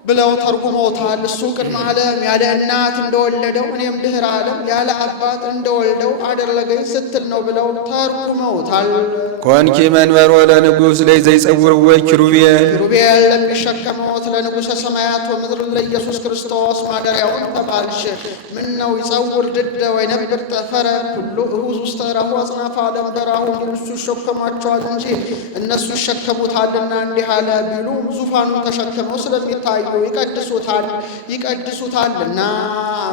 ብለው ተርጉመውታል። እሱ ቅድመ ዓለም ያለ እናት እንደወለደው እኔም ድኅረ ዓለም ያለ አባት እንደወልደው አደረገኝ ስትል ነው ብለው ተርጉመውታል። ኮንኪ መንበሮ ለንጉሥ ለዘይጸውርዎ ኪሩቤል ኪሩቤል ለሚሸከመዎት ለንጉሠ ሰማያት ወምድር ለኢየሱስ ክርስቶስ ማደሪያውን ተባልሽ። ምን ነው ይጸውር ድደ ወይነብር ጠፈረ ሁሉ እሁዝ ውስተ ራሁ አጽናፈ ዓለም በራሁ እሱ ይሸከሟቸዋል እንጂ እነሱ ይሸከሙታልና እንዲህ አለ ቢሉ ዙፋኑን ተሸክመው ስለሚታዩ ይቀድሱታልና።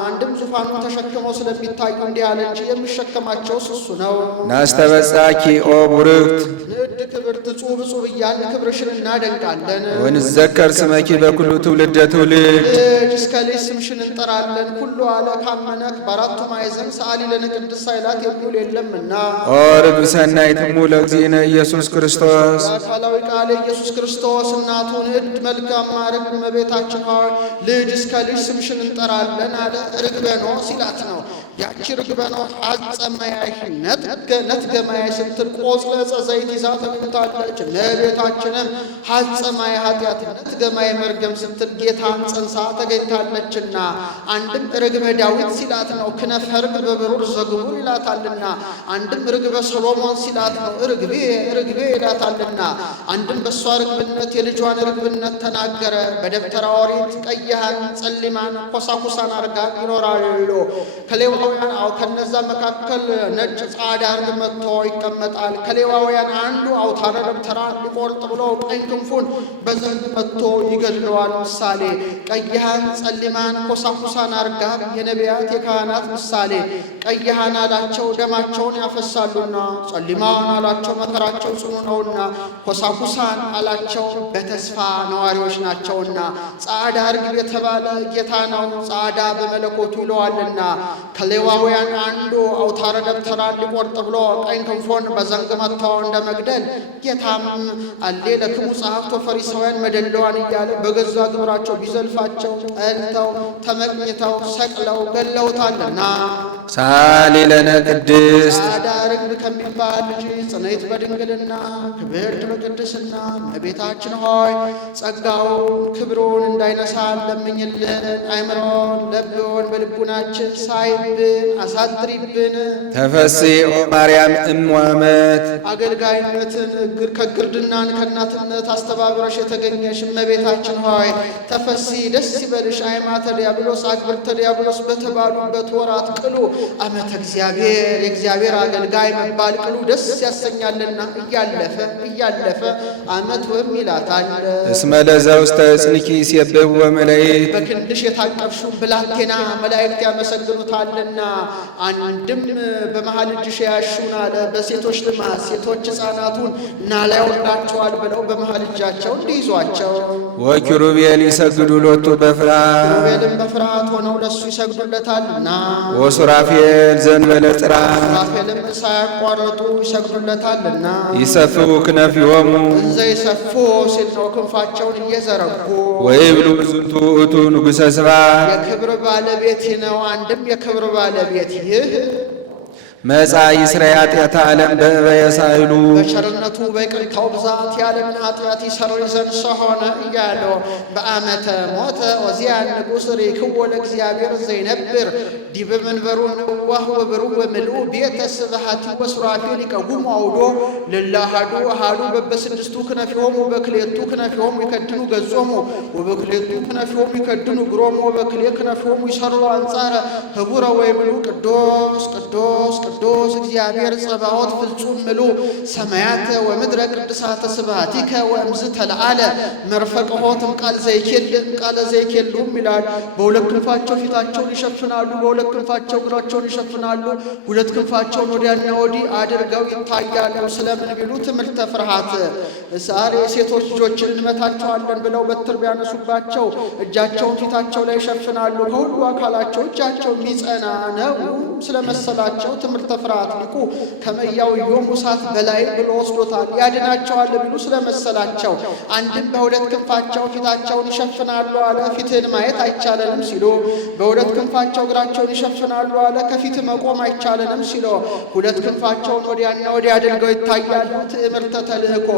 አንድም ዙፋኑን ተሸክመው ስለሚታዩ እንዲህ አለ እንጂ የሚሸከማቸውስ እሱ ነው። ናስተበጻኪ ኦ ቡርክት ንዕድ ክብርት እጹብ እጹብ እያልን ክብርሽን እናደንቃለን። ወንዘከር ስመኪ በኩሉ ትውልደ ትውልድ ልጅ እስከ ልጅ ስምሽን እንጠራለን። ኩሉ አለ ካመነክ በአራቱ ማዕዘን ሰአሊ ለነ ቅድስት ኃይላት የሚውል የለምና። ኦ ርግብ ሰናይት እሙ ለእግዚእነ ኢየሱስ ክርስቶስ አካላዊ ቃል ኢየሱስ ክርስቶስ እናቱ ንዕድ መልካም ርግብ እመቤታችን ሆይ ልጅ እስከ ልጅ ስምሽን እንጠራለን አለ። ርግበኖ ሲላት ነው። ያቺ ርግበኖ አጸማያይ ነትገማያይ ስትል ቆጽለጸ ዘይት ይዛ ተገኝታለች። እመቤታችንም ሐጸማየ ኃጢአት ነትገማየ መርገም ስትል ጌታን ጸንሳ ተገኝታለችና። አንድም ርግበ ዳዊት ሲላት ነው። ክነፈ ርግብ በብሩር ዘግቡር ይላታልና። አንድም ርግበ ሰሎሞን ሲላት ነው። ርግቤ ርግቤ ይላታልና። አንድም በእሷ ርግብነት የልጇን ርግብነት ተናገረ። በደብተራ ኦሪት ቀይሃን ጸሊማን ኮሳኩሳን አርጋ ይኖራሉ። ከሌዋውያን ከነዛ መካከል ነጭ ጻዕዳ ርግብ መጥቶ ይቀመጣል። ከሌዋውያን አንዱ አውታረ ደብተራ ሊቆርጥ ብሎ ቀኝ ክንፉን በዘንግ መጥቶ ይገድለዋል። ምሳሌ ቀይሃን ጸሊማን ኮሳኩሳን አርጋ የነቢያት የካህናት ምሳሌ። ቀይሃን አላቸው ደማቸውን ያፈሳሉና፣ ጸሊማን አላቸው መከራቸው ጽኑ ነውና፣ ኮሳኩሳን አላቸው በተስፋ ነዋሪዎች ናቸውና። ጻዕዳ ርግብ የተባለ ጌታ ነው። ጻዕዳ በመለኮቱ ይለዋልና። ከሌዋውያን አንዱ አውታረ ደብተራ ሊቆርጥ ብሎ ቀኝ ክንፎን በዘንግ መጥቶ እንደ መግደል ጌታም አሌ ለክሙ ጸሐፍት ወፈሪሳውያን መደለዋን እያለ በገዛ ግብራቸው ቢዘልፋቸው ጠልተው ተመቅኝተው ሰቅለው ገለውታልና። ሳሊ ለነ ቅድስት ጻዕዳ ርግብ ከሚባል ልጅ ጽንዕት በድንግልና ክብርት በቅድስና እመቤታችን ሆይ ጸጋውን ክብሩን እንዳይነሳን ለምኝልን። አእምሮን ለብዮን በልቡናችን ሳይብን አሳድሪብን። ተፈሲ ኦ ማርያም እሙ ዓመት አገልጋይነትን ከግርድናን ከእናትነት አስተባብረሽ የተገኘሽ እመቤታችን ሆይ ተፈሲ ደስ ይበልሽ። አይማተ ዲያብሎስ አግብርተ ዲያብሎስ በተባሉበት ወራት ቅሉ ዓመተ እግዚአብሔር የእግዚአብሔር አገልጋይ መባል ቅሉ ደስ ያሰኛልና እያለፈ ዓመት ወም ይላታል። እስመ ለዘውስተ እጽንኪ ሲየብብ ወመላእክት በክንድሽ የታቀፍሽው ብላቴና መላእክት ያመሰግኑታልና። አንድም በመሃል እጅሽ ያሹን አለ። በሴቶች ልማት ሴቶች ሕፃናቱን እናላይወላቸዋል ብለው በመሃል እጃቸው እንዲይዟቸው። ወኪሩቤል ይሰግዱ ሎቱ በፍርሃት ኪሩቤልም በፍርሃት ሆነው ለሱ ይሰግዱለታልና። ወሱራፌል ዘእንበለ ጽርዓት ሱራፌልም ሳያቋርጡ ይሰግዱለታልና። ይሰፍሑ ክነፊሆሙ እንዘ ይሰፉ ሲል ነው ክንፋቸውን እየዘረጉ። ወይብሉ ዝንቱ ውእቱ ንጉሠ ስብሐት የክብር ባለቤት ነው። አንድም የክብር ባለቤት ይህ መጻ ይስረይ ኃጢአተ ዓለም በእበየ ሳህሉ በቸርነቱ በይቅርታው ብዛት የዓለምን ኃጢአት ይሰረይ ዘንድ ሰሆነ እያለው በአመተ ሞተ ወዚያን ንጉሥ ሬክዎ ለእግዚአብሔር ዘይነብር ዲበ መንበሩ ንዋህ ወብሩ ወምልኡ ቤተ ስብሐቲ ወሱራፌል ይቀውሙ አውዶ ለላሃዱ አሃዱ በበስድስቱ ክነፊሆሙ በክሌቱ ክነፊሆሙ ይከድኑ ገጾሙ ወበክሌቱ ክነፊሆሙ ይከድኑ ግሮሙ ወበክሌ ክነፊሆሙ ይሰሩ አንጻረ ህቡረ ወይምሉ ቅዱስ ቅዱስ ቅዱስ እግዚአብሔር ጸባዖት ፍጹም ምሉ ሰማያተ ወምድረ ቅድሳተ ስብሐቲከ ወእምዝ ተለዓለ መርፈቀ ሆትም ቃል ዘይኬሉም ይላል። በሁለት ክንፋቸው ፊታቸውን ይሸፍናሉ፣ በሁለት ክንፋቸው እግራቸውን ይሸፍናሉ። ሁለት ክንፋቸውን ወዲያና ወዲህ አድርገው ይታያሉ። ስለምን ቢሉ ትምህርተ ፍርሃት። ዛሬ ሴቶች ልጆችን እንመታቸዋለን ብለው በትር ቢያነሱባቸው እጃቸውን ፊታቸው ላይ ይሸፍናሉ። ከሁሉ አካላቸው እጃቸው የሚጸና ነው ስለመሰላቸው ትምህርተ ፍርሃት ሊቁ ከመያው ዮም እሳት በላይ ብሎ ወስዶታል። ያድናቸዋል ቢሉ ስለመሰላቸው አንድም በሁለት ክንፋቸው ፊታቸውን ይሸፍናሉ አለ። ፊትህን ማየት አይቻለንም ሲሉ በሁለት ክንፋቸው እግራቸውን ይሸፍናሉ አለ። ከፊት መቆም አይቻለንም ሲሉ ሁለት ክንፋቸውን ወዲያና ወዲያ አድርገው ይታያሉ። ትዕምርተ ተልእኮ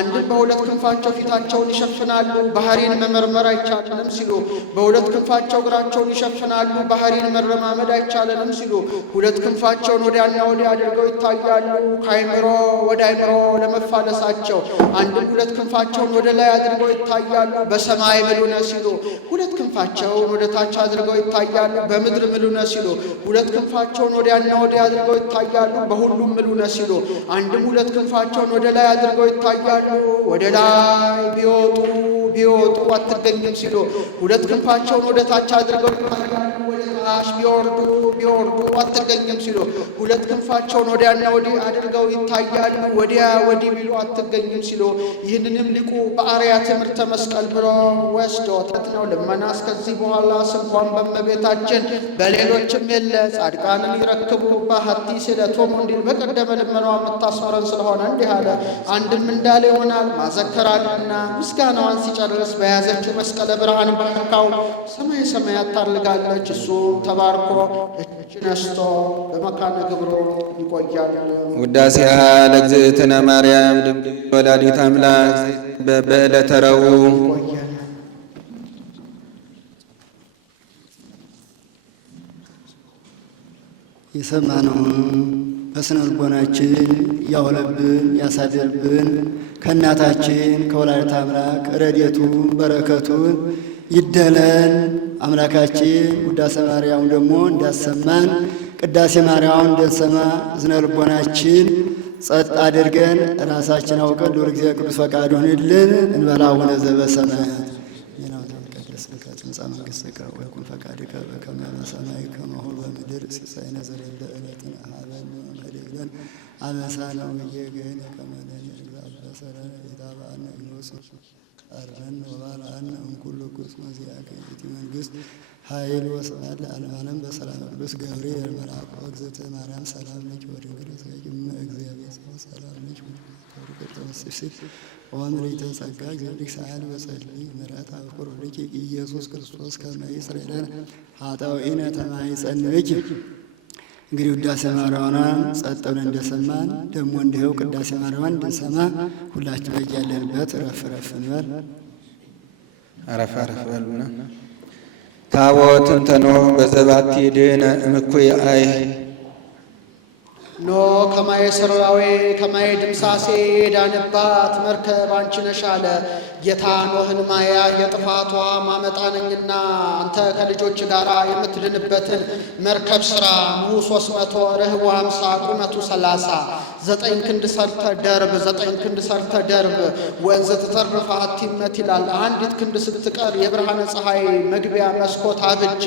አንድም በሁለት ክንፋቸው ፊታቸውን ይሸፍናሉ። ባህሪን መመርመር አይቻለንም ሲሉ በሁለት ክንፋቸው እግራቸውን ይሸፍናሉ። ባህሪን መረማመድ አይቻለንም ሲሉ ሁለት ክንፋቸውን ወዲያና ወዲያ አድርገው ይታያሉ። ከአይምሮ ወደ አይምሮ ለመፋለሳቸው አንድም ሁለት ክንፋቸውን ወደ ላይ አድርገው ይታያሉ። በሰማይ ምሉነ ሲሉ ሁለት ክንፋቸውን ወደ ታች አድርገው ይታያሉ። በምድር ምሉነ ሲሉ ሁለት ክንፋቸውን ወዲያና ወዲያ አድርገው ይታያሉ። በሁሉም ምሉነ ሲሉ አንድም ሁለት ክንፋቸውን ወደ ላይ አድርገው ይታያሉ። ወደ ላይ ቢወጡ ቢወጡ አትገኝም ሲሉ ሁለት ክንፋቸውን ወደ ታች አድርገው ወደ ታች ቢወርዱ አትገኝም ሲሉ ሁለት ክንፋቸውን ወዲያና ወዲህ አድርገው ይታያሉ፣ ወዲያ ወዲህ ቢሉ አትገኝም ሲሉ ይህንንም ሊቁ በአርያ ትምህርተ መስቀል ብሎ ወስዶት ነው። ልመናስ ከዚህ በኋላ ስንኳን በእመቤታችን በሌሎችም የለ ጻድቃንን ይረክቡ ባሕቲ ስእለቶሙ እንዲል በቀደመ ልመናዋ የምታስመረን ስለሆነ እንዲህ አለ። አንድም እንዳለ ይሆናል ማዘከራልና ምስጋናዋን ሲጨርስ በያዘችው መስቀለ ብርሃን ባርካው ሰማይ ሰማያት ታርጋለች። እሱም ተባርኮ እጅ ነስቶ በመካነ ግብሩ ይቆያል። ውዳሴሃ ለእግዝእትነ ማርያም ድንግል ወላዲተ አምላክ በዕለተ ረቡዕ። የሰማነውን በስነ ልቦናችን ያውለብን ያሳድርብን። ከእናታችን ከወላዲተ አምላክ ረድኤቱን በረከቱን ይደለን። አምላካችን ውዳሴ ማርያም ደግሞ እንዳሰማን ቅዳሴ ማርያም እንደሰማ ስነ ልቦናችን ጸጥ አድርገን ራሳችን አውቀን ለወደ እግዚአብሔር ቅዱስ ፈቃድ ሆንልን። እንበል አቡነ ዘበሰማያት ትምጻእ መንግሥትከ ወይኩን ፈቃድከ በከመ በሰማይ ከማሁ በምድር ሲሳየነ ዘለለ ዕለትነ ሀበነ ወኅድግ አበሳነ ወጌጋየነ ከመ ንሕነኒ በሰረነ ኢታብአነ ኢየሱስ አርበነ ወባልዐነ እምኩሉ ኩስ መዚአከ ይእቲ መንግሥት ኃይል ወስብሐት ለዓለመ ዓለም። በሰላም ቅዱስ ገብርኤል መልአክ እግዝእትነ ማርያም ሰላም ለኪ ወድንግል ወሥጋኪ እም እግዚአብሔር ሰላም ለኪ ወተወስፊት ወምልዕተ ጸጋ እግዚአብሔር ሰአሊ ወጸልይ ምሕረት አብኩር ለኪ ኢየሱስ ክርስቶስ ከመ ይስረይ ለነ ኃጣውኢነ ተማይጸንብኪ። እንግዲህ ውዳሴ ማርያምን ጸጥ ብለን እንደሰማን ደግሞ እንዲኸው ቅዳሴ ማርያምን እንድንሰማ ሁላችን በያለንበት ረፍ ረፍ እንበል። አረፍ አረፍ በሉና ታቦትን ተኖ በዘባቲ ድኅነ እምኩይ አይ ኖ ከማየ ሠራዌ ከማየ ድምሳሴ የዳነባት መርከብ አንቺ ነሽ አለ ጌታ ኖህን ማያ የጥፋቷ ማመጣ ነኝና አንተ ከልጆች ጋር የምትድንበትን መርከብ ሥራ ሙሁ 300 ርህቡ 50 ቁመቱ 30 9 ክንድ ሰርተ ደርብ 9 ክንድ ሰርተ ደርብ ወንዝ ትተርፍ አቲመት ይላል። አንዲት ክንድ ስትቀር የብርሃነ ፀሐይ መግቢያ መስኮት አብጅ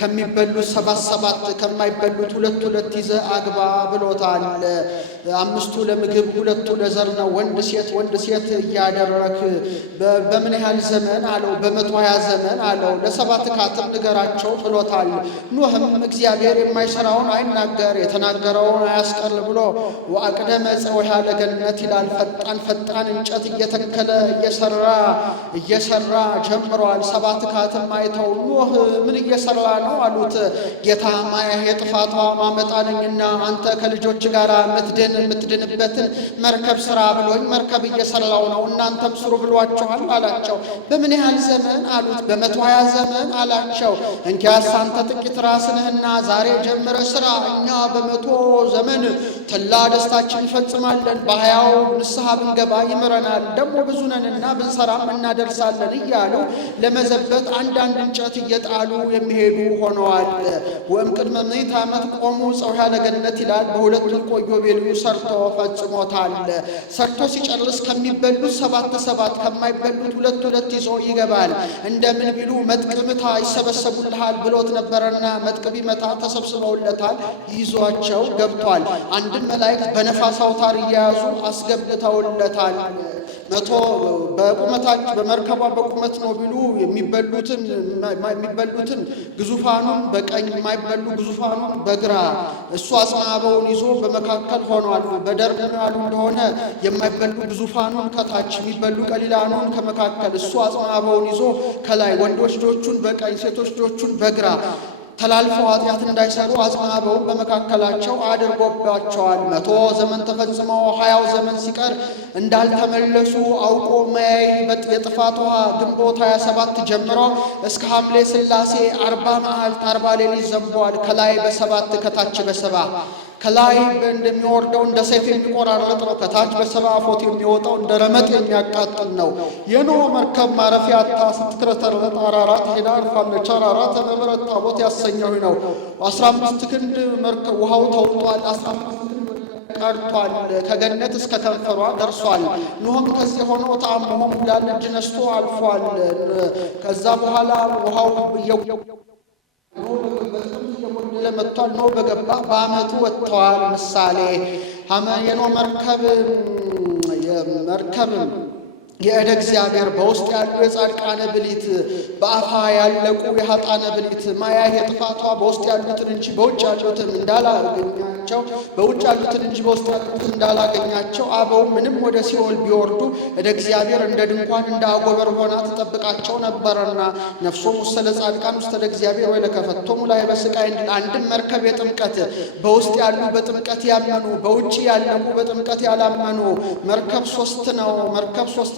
ከሚበሉት 77 ከማይበሉት 2 ይዘ አግባ ብሎታል። 5ቱ ለምግብ 2ቱ ለዘር ነው። ወንድ ሴት እያደረክ በምን ያህል ዘመን አለው? በ120 ዘመን አለው። ለ7 ካትም ንገራቸው ብሎታል። ኖህም እግዚአብሔር የማይሰራውን አይናገር የተናገረውን አያስቀር ብሎ ወአቅደመ ጸውሃ ለገነት ይላል። ፈጣን እንጨት እየተከለ እየሰራ ጀምሯል። 7 ካትም አይተው ኖህ ምን እየሰራ ነው አሉት። ጌታ ማያ የጥፋቷ ማመጣ ነኝና አንተ ከልጆች ጋር የምትድንበትን መርከብ ስራ ብሎኝ መርከብ እየሰራው ነው፣ እናንተም ስሩ ብሏቸዋል አላቸው። በምን ያህል ዘመን አሉት። በ120 ዘመን አላቸው። እንኪያስ አንተ ጥቂት ራስንህና ዛሬ ጀምረ ስራ፣ እኛ በ100 ዘመን ተላ ደስታችን እንፈጽማለን። በ20ው ንስሐ ብንገባ ይምረናል፣ ደግሞ ብዙ ነንና ብንሰራም እናደርሳለን እያሉ ለመዘበት አንዳንድ እንጨት እየጣሉ የሚሄዱ ሆነዋል። ወእምቅድመ ምዕተ ዓመት ቆሙ ጸውሃ ለገነት ይላል። በሁለቱ ኢዮቤልዩ ሰርቶ ፈጽሞታል። ሰርቶ ሲጨርስ ከሚበሉት 7 ከማይበሉት 2 ይዞ ይገባል። እንደምን ቢሉ መጥቅ ምታ ይሰበሰቡልሃል ብሎት ነበረና መጥቅ ቢመታ ተሰብስበውለታል። ይዟቸው ገብቷል። አንድም መላእክት በነፋስ አውታር እየያዙ አስገብተውለታል። 100 በቁመታቸው በመርከቧ በቁመት ነው ቢሉ የሚበሉትን ግዙፋኑን በቀኝ የማይበሉ ግዙፋኑን በግራ እሱ አጽናበውን ይዞ በመካከል ሆኗል። በደርብ ያሉ እንደሆነ የማይበሉ ግዙፋኑን ከታች የሚበሉ ቀሊላኑን ከመካከል እሱ አጽናበውን ይዞ ከላይ ወንዶች ልጆቹን በቀኝ ሴቶች ልጆቹን በግራ ተላልፈው ኃጢአት እንዳይሰሩ አጽናበውን በመካከላቸው አድርጎባቸዋል። 100 ዘመን ተፈጽመው 20ው ዘመን ሲቀር እንዳልተመለሱ አውቆ መያይ የጥፋት ውሃ ግንቦት 27 ጀምሮ እስከ ሐምሌ ሥላሴ 40 መዓልት 40 ሌሊት ዘንቧል። ከላይ በ7 ከታች በ7 ከላይ እንደሚወርደው እንደ ሰይፍ የሚቆራረጥ ነው። ከታች በ7 ፎት የሚወጣው እንደ ረመጥ የሚያቃጥል ነው። የኖህ መርከብ ማረፊያ አጥታ ስትክረተረጥ አራራት ሄዳ አርፋለች። አራራት በምሕረት ታቦት ያሰኘው ነው። 15 ክንድ መርከብ ውሃው ተውጧል። 15 ክንድ ቀርቷል። ከገነት እስከ ከንፈሯ ደርሷል። ኖህም ከዚህ ሆኖ ታምሞ ሙላል እጅ ነስቶ አልፏል። ከዛ በኋላ ውሃው ለመጥቷል። ኖህ በገባ በዓመቱ ወጥተዋል። ምሳሌ የኖህ መርከብ የእደ እግዚአብሔር በውስጥ ያሉ የጻድቃነ ብሊት በአፋ ያለቁ የኃጣነ ብሊት ማያህ የጥፋቷ በውስጥ ያሉትን እንጂ በውጭ ያሉትን እንዳላገኛቸው በውጭ ያሉትን እንጂ በውስጥ ያሉትን እንዳላገኛቸው አበው ምንም ወደ ሲኦል ቢወርዱ እደ እግዚአብሔር እንደ ድንኳን እንደ አጎበር ሆና ትጠብቃቸው ነበርና ነፍሶም ውስጥ ለጻድቃን ውስጥ እደ እግዚአብሔር ወይ ለከፈቶሙ ላይ በስቃይ እንዲል አንድም መርከብ የጥምቀት በውስጥ ያሉ በጥምቀት ያመኑ በውጭ ያለቁ በጥምቀት ያላመኑ መርከብ ሶስት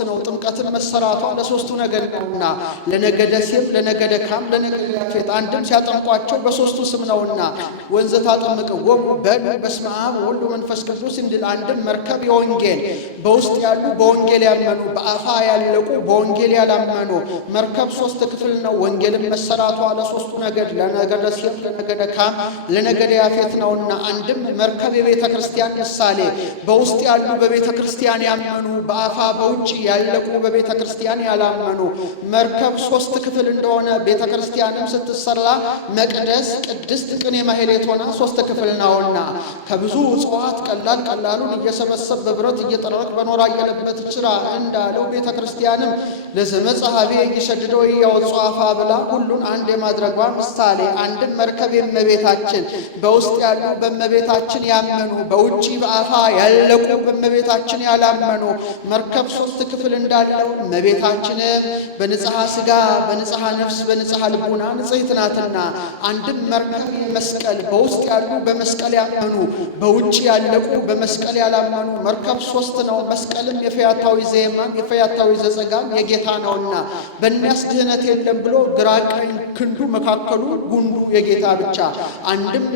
ነው። ጥምቀትን መሰራቷ ለሶስቱ ነገድ ነውና ለነገደ ሴም ለነገደ ካም ለነገደ ያፌት አንድም ሲያጠምቋቸው በሶስቱ ስም ነውና ወንዘ ታጠምቅዎሙ በስመ አብ ወወልድ ወመንፈስ ቅዱስ እንዲል አንድም መርከብ የወንጌል በውስጥ ያሉ በወንጌል ያመኑ በአፋ ያለቁ በወንጌል ያላመኑ መርከብ ሶስት ክፍል ነው። ወንጌልን መሰራቷ ለሶስቱ ነገድ ለነገደ ሴም ለነገደ ካም ለነገደ ያፌት ነውና አንድም መርከብ የቤተ ክርስቲያን ምሳሌ በውስጥ ያሉ በቤተ ክርስቲያን ያመኑ በአፋ በውጭ ያለቁ በቤተ ክርስቲያን ያላመኑ መርከብ ሶስት ክፍል እንደሆነ ቤተ ክርስቲያንም ስትሰራ መቅደስ ቅድስት ቅኔ ማህሌት ሆና ሶስት ክፍል ነውና ከብዙ እጽዋት ቀላሉን እየሰበሰብ በብረት እየጠረቅ በኖራ እየለበት ችራ እንዳለው ቤተ ክርስቲያንም ለዘመጽሐቤ እየሸድደው ያወጹ አፋ ብላ ሁሉን አንድ የማድረጓ ምሳሌ አንድም መርከብ የእመቤታችን በውስጥ ያሉ በእመቤታችን ያመኑ በውጪ በአፋ ያለቁ በእመቤታችን ያላመኑ መርከብ ሶስት ክፍል እንዳለው እመቤታችንም በንጽሐ ሥጋ በንጽሐ ነፍስ በንጽሐ ልቡና ንጽሕት ናትና አንድም መርከብ መስቀል በውስጥ ያሉ በመስቀል ያመኑ በውጭ ያለቁ በመስቀል ያላመኑ መርከብ ሶስት ነው። መስቀልም የፈያታዊ ዘየማን የፈያታዊ ዘጸጋም የጌታ ነውና በእኒያስ ድህነት የለም ብሎ ግራ ቀኝ ክንዱ መካከሉ ጉንዱ የጌታ ብቻ አንድም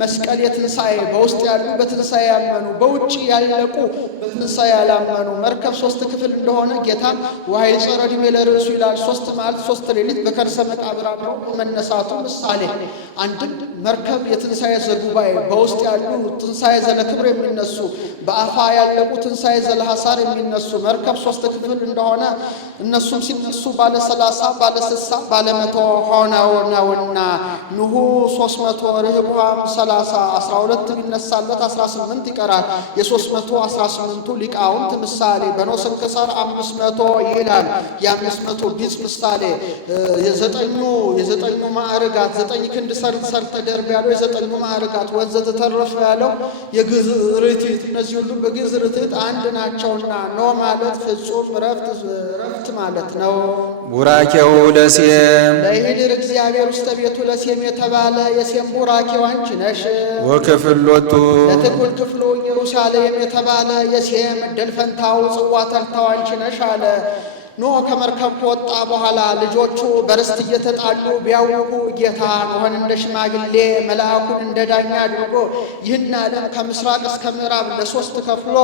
መስቀል የትንሣኤ በውስጥ ያሉ በትንሣኤ ያመኑ በውጭ ያለቁ በትንሣኤ ያላመኑ መርከብ ሶስት ክፍል እንደሆነ ጌታ ወኃይል ጸረ ዕድሜ ለርእሱ ይላል። ሶስት መዓልት ሶስት ሌሊት በከርሰ መቃብር አድሮ መነሳቱ ምሳሌ አንድም መርከብ የትንሣኤ ዘጉባኤ በውስጥ ያሉ ትንሣኤ ዘለክብር የሚነሱ በአፋ ያለቁ ትንሣኤ ዘለሐሳር የሚነሱ መርከብ ሶስት ክፍል እንደሆነ እነሱም ሲነሱ ባለ 30 ባለ 60 ባለ 100 ሆነው ነውና ኑሁ 300 ርህቡሃም 30 12 ቢነሳለት 18 ይቀራል። የ318ቱ ሊቃውንት ምሳሌ በኖህ ስንክሳር 500 ይላል። የ500 ቢጽ ምሳሌ የዘጠኙ ማዕርጋት 9 ክንድ ሰርተ ደርብ ያለው የዘጠኙ ማዕርጋት ወንዘ ተተረፈ ያለው የግዕዝ ርትዕት እነዚህ ሁሉ በግዕዝ ርትዕት አንድ ናቸውና ኖህ ማለት ፍጹም ረፍት ማለት ነው። ቡራኬው ለሴም ለይድር እግዚአብሔር ውስተ ቤቱ ለሴም የተባለ የሴም ቡራኬው አንቺ ነሽ። ወክፍሎቱ ለትኩል ክፍሉ ኢየሩሳሌም የተባለ የሴም ዕድል ፈንታው ጽዋ ተርታው አንቺ ነሽ አለ። ኖህ ከመርከብ ከወጣ በኋላ ልጆቹ በርስት እየተጣሉ ቢያውቁ ጌታ ኖህን እንደ ሽማግሌ መልአኩን እንደ ዳኛ አድርጎ ይህን ዓለም ከምስራቅ እስከ ምዕራብ ለሶስት ከፍሎ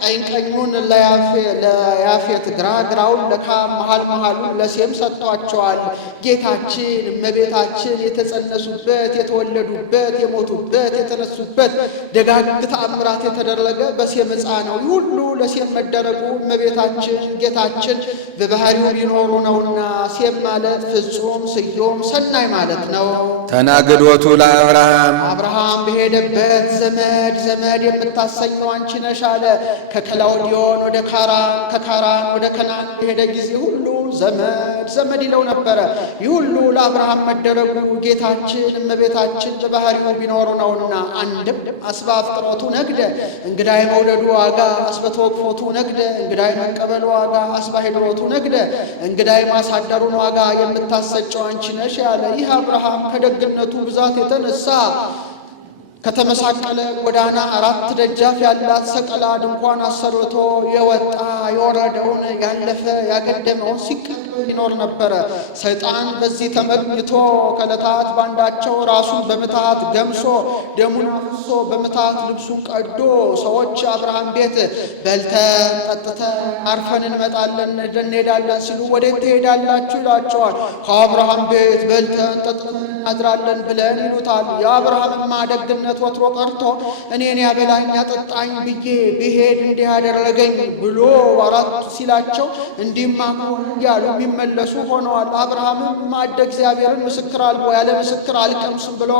ቀኝ ቀኙን ለያፌት ግራውን ለካም መሃሉን ለሴም ሰጥቷቸዋል። ጌታችን እመቤታችን የተጸነሱበት የተወለዱበት የሞቱበት የተነሱበት ደጋግ ተአምራት የተደረገ በሴም ዕፃ ነው። ሁሉ ለሴም መደረጉ እመቤታችን ጌታችን በባህሪው ቢኖሩ ነውና ሴም ማለት ፍጹም ስዮም ሰናይ ማለት ነው። ተናግዶቱ ለአብርሃም በሄደበት ዘመድ የምታሰኘው አንቺ ነሽ አለ። ከከላውዲዮን ወደ ካራን ከካራን ወደ ከናን በሄደ ጊዜ ሁሉ ዘመድ ይለው ነበረ። ይህ ሁሉ ለአብርሃም መደረጉ ጌታችን እመቤታችን በባህሪው ቢኖሩ ነውና አንድም አስበ አፍቅሮቱ ነግደ እንግዳይ መውለዱ ዋጋ አስበ ተወቅፎቱ ነግደ እንግዳይ መቀበሉ ዋጋ አስበ ሄድሮቱ ነግደ እንግዳይ ማሳደሩን ዋጋ የምታሰጨው አንቺ ነሽ ያለ። ይህ አብርሃም ከደግነቱ ብዛት የተነሳ ከተመሳቀለ ጎዳና 4 ደጃፍ ያላት ሰቀላ ድንኳን አሰርቶ የወጣ የወረደውን ያለፈ ያገደመውን ሲቀበል ይኖር ነበረ። ሰይጣን በዚህ ተመግኝቶ ከዕለታት ባንዳቸው ራሱን በምትሃት ገምሶ ደሙን አፍሶ በምትሃት ልብሱን ቀዶ ሰዎች አብርሃም ቤት በልተን ጠጥተን አርፈን እንመጣለን እንሄዳለን ሲሉ ወዴት ትሄዳላችሁ ይላቸዋል። ከአብርሃም ቤት በልተን ጠጥተን እናድራለን ብለን ይሉታል። የአብርሃምማ ደግነት ደግነት ወትሮ ቀርቶ እኔን ያበላኝ ያጠጣኝ ብዬ ብሄድ እንዲህ ያደረገኝ ብሎ አራት ሲላቸው እንዲህማ እያሉ የሚመለሱ ሆነዋል። አብርሃምም ማዕደ እግዚአብሔርን ምስክር አልቦ ያለ ምስክር አልቀምስም ብሎ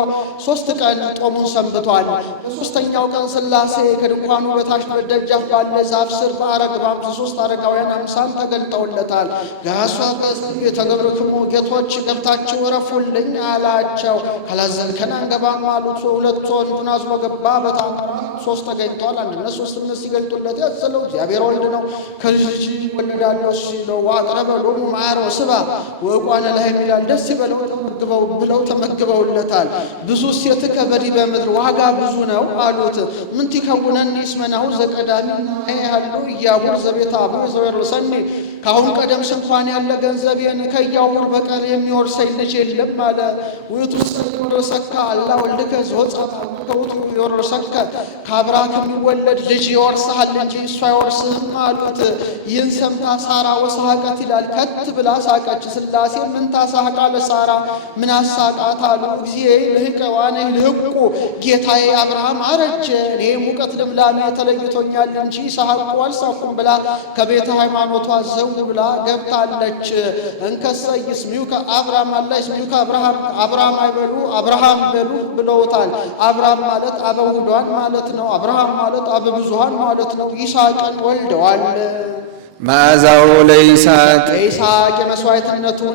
3 ቀን ጦሙን ሰንብቷል። በሦስተኛው ቀን ሥላሴ ከድንኳኑ በታች በደጃፍ ባለ ዛፍ ስር በ53 አረጋውያን አምሳል ተገልጠውለታል። ጋሷ የተገብርክሙ ጌቶች ገብታችሁ እረፉልኝ አላቸው። ካላዘዝከን አንገባም አሉት። 2 ወንዱን አዝሎ ገባ። በጣም 3 ተገኝቷል። አንድነት 3ነት ሲገልጡለት ያዘለው እግዚአብሔር ወልድ ነው። ከልጅ ልጅ ወለዳለሁ ሲለው ዋቅረበ ሎሙ ማዕረ ወስባ ወቋነ ለሃይም ይላል። ደስ ይበለው ብለው ተመግበውለታል። ብዙ ሴትከ በዲበ ምድር ዋጋ ብዙ ነው አሉት። ምንቲ ከውነኒ እስመናሁ ዘቀዳሚ ያሉ እያቡር ዘቤታ አቡ ዘወርሰኒ ካሁን ቀደም እንኳን ያለ ገንዘቤን ከያውር በቀር የሚወርሰኝ ልጅ የለም አለ። ውእቱ ይወርሰከ አላ ወልድከ ዘወጻታ ከውቱ ይወርሰከ ከአብራክ የሚወለድ ልጅ ይወርስሃል እንጂ እሱ አይወርስህም አሉት። ይህን ሰምታ ሳራ ወሳቀት ይላል። ከት ብላ ሳቀች። ሥላሴ ምን ታሳቃ ለሳራ ምን አሳቃት አሉ። እግዚእ ልህቀ ዋኔ ልህቁ ጌታዬ አብርሃም አረጀ እኔ ሙቀት ልምላሜ ተለይቶኛል እንጂ ሳቁ አልሳኩም ብላ ከቤተ ሃይማኖቷ ዘው ብላ ገብታለች። እንከሰ ይስሚውከ አብርሃም አላ ይስሚውከ አብርሃም አይበሉ አብርሃም በሉ ብለውታል። አብርሃም ማለት አበውዷን ማለት ነው። አብርሃም ማለት አበብዙሃን ማለት ነው። ይስሐቅን ወልደዋል። መዓዛው ለይስሐቅ ይስሐቅ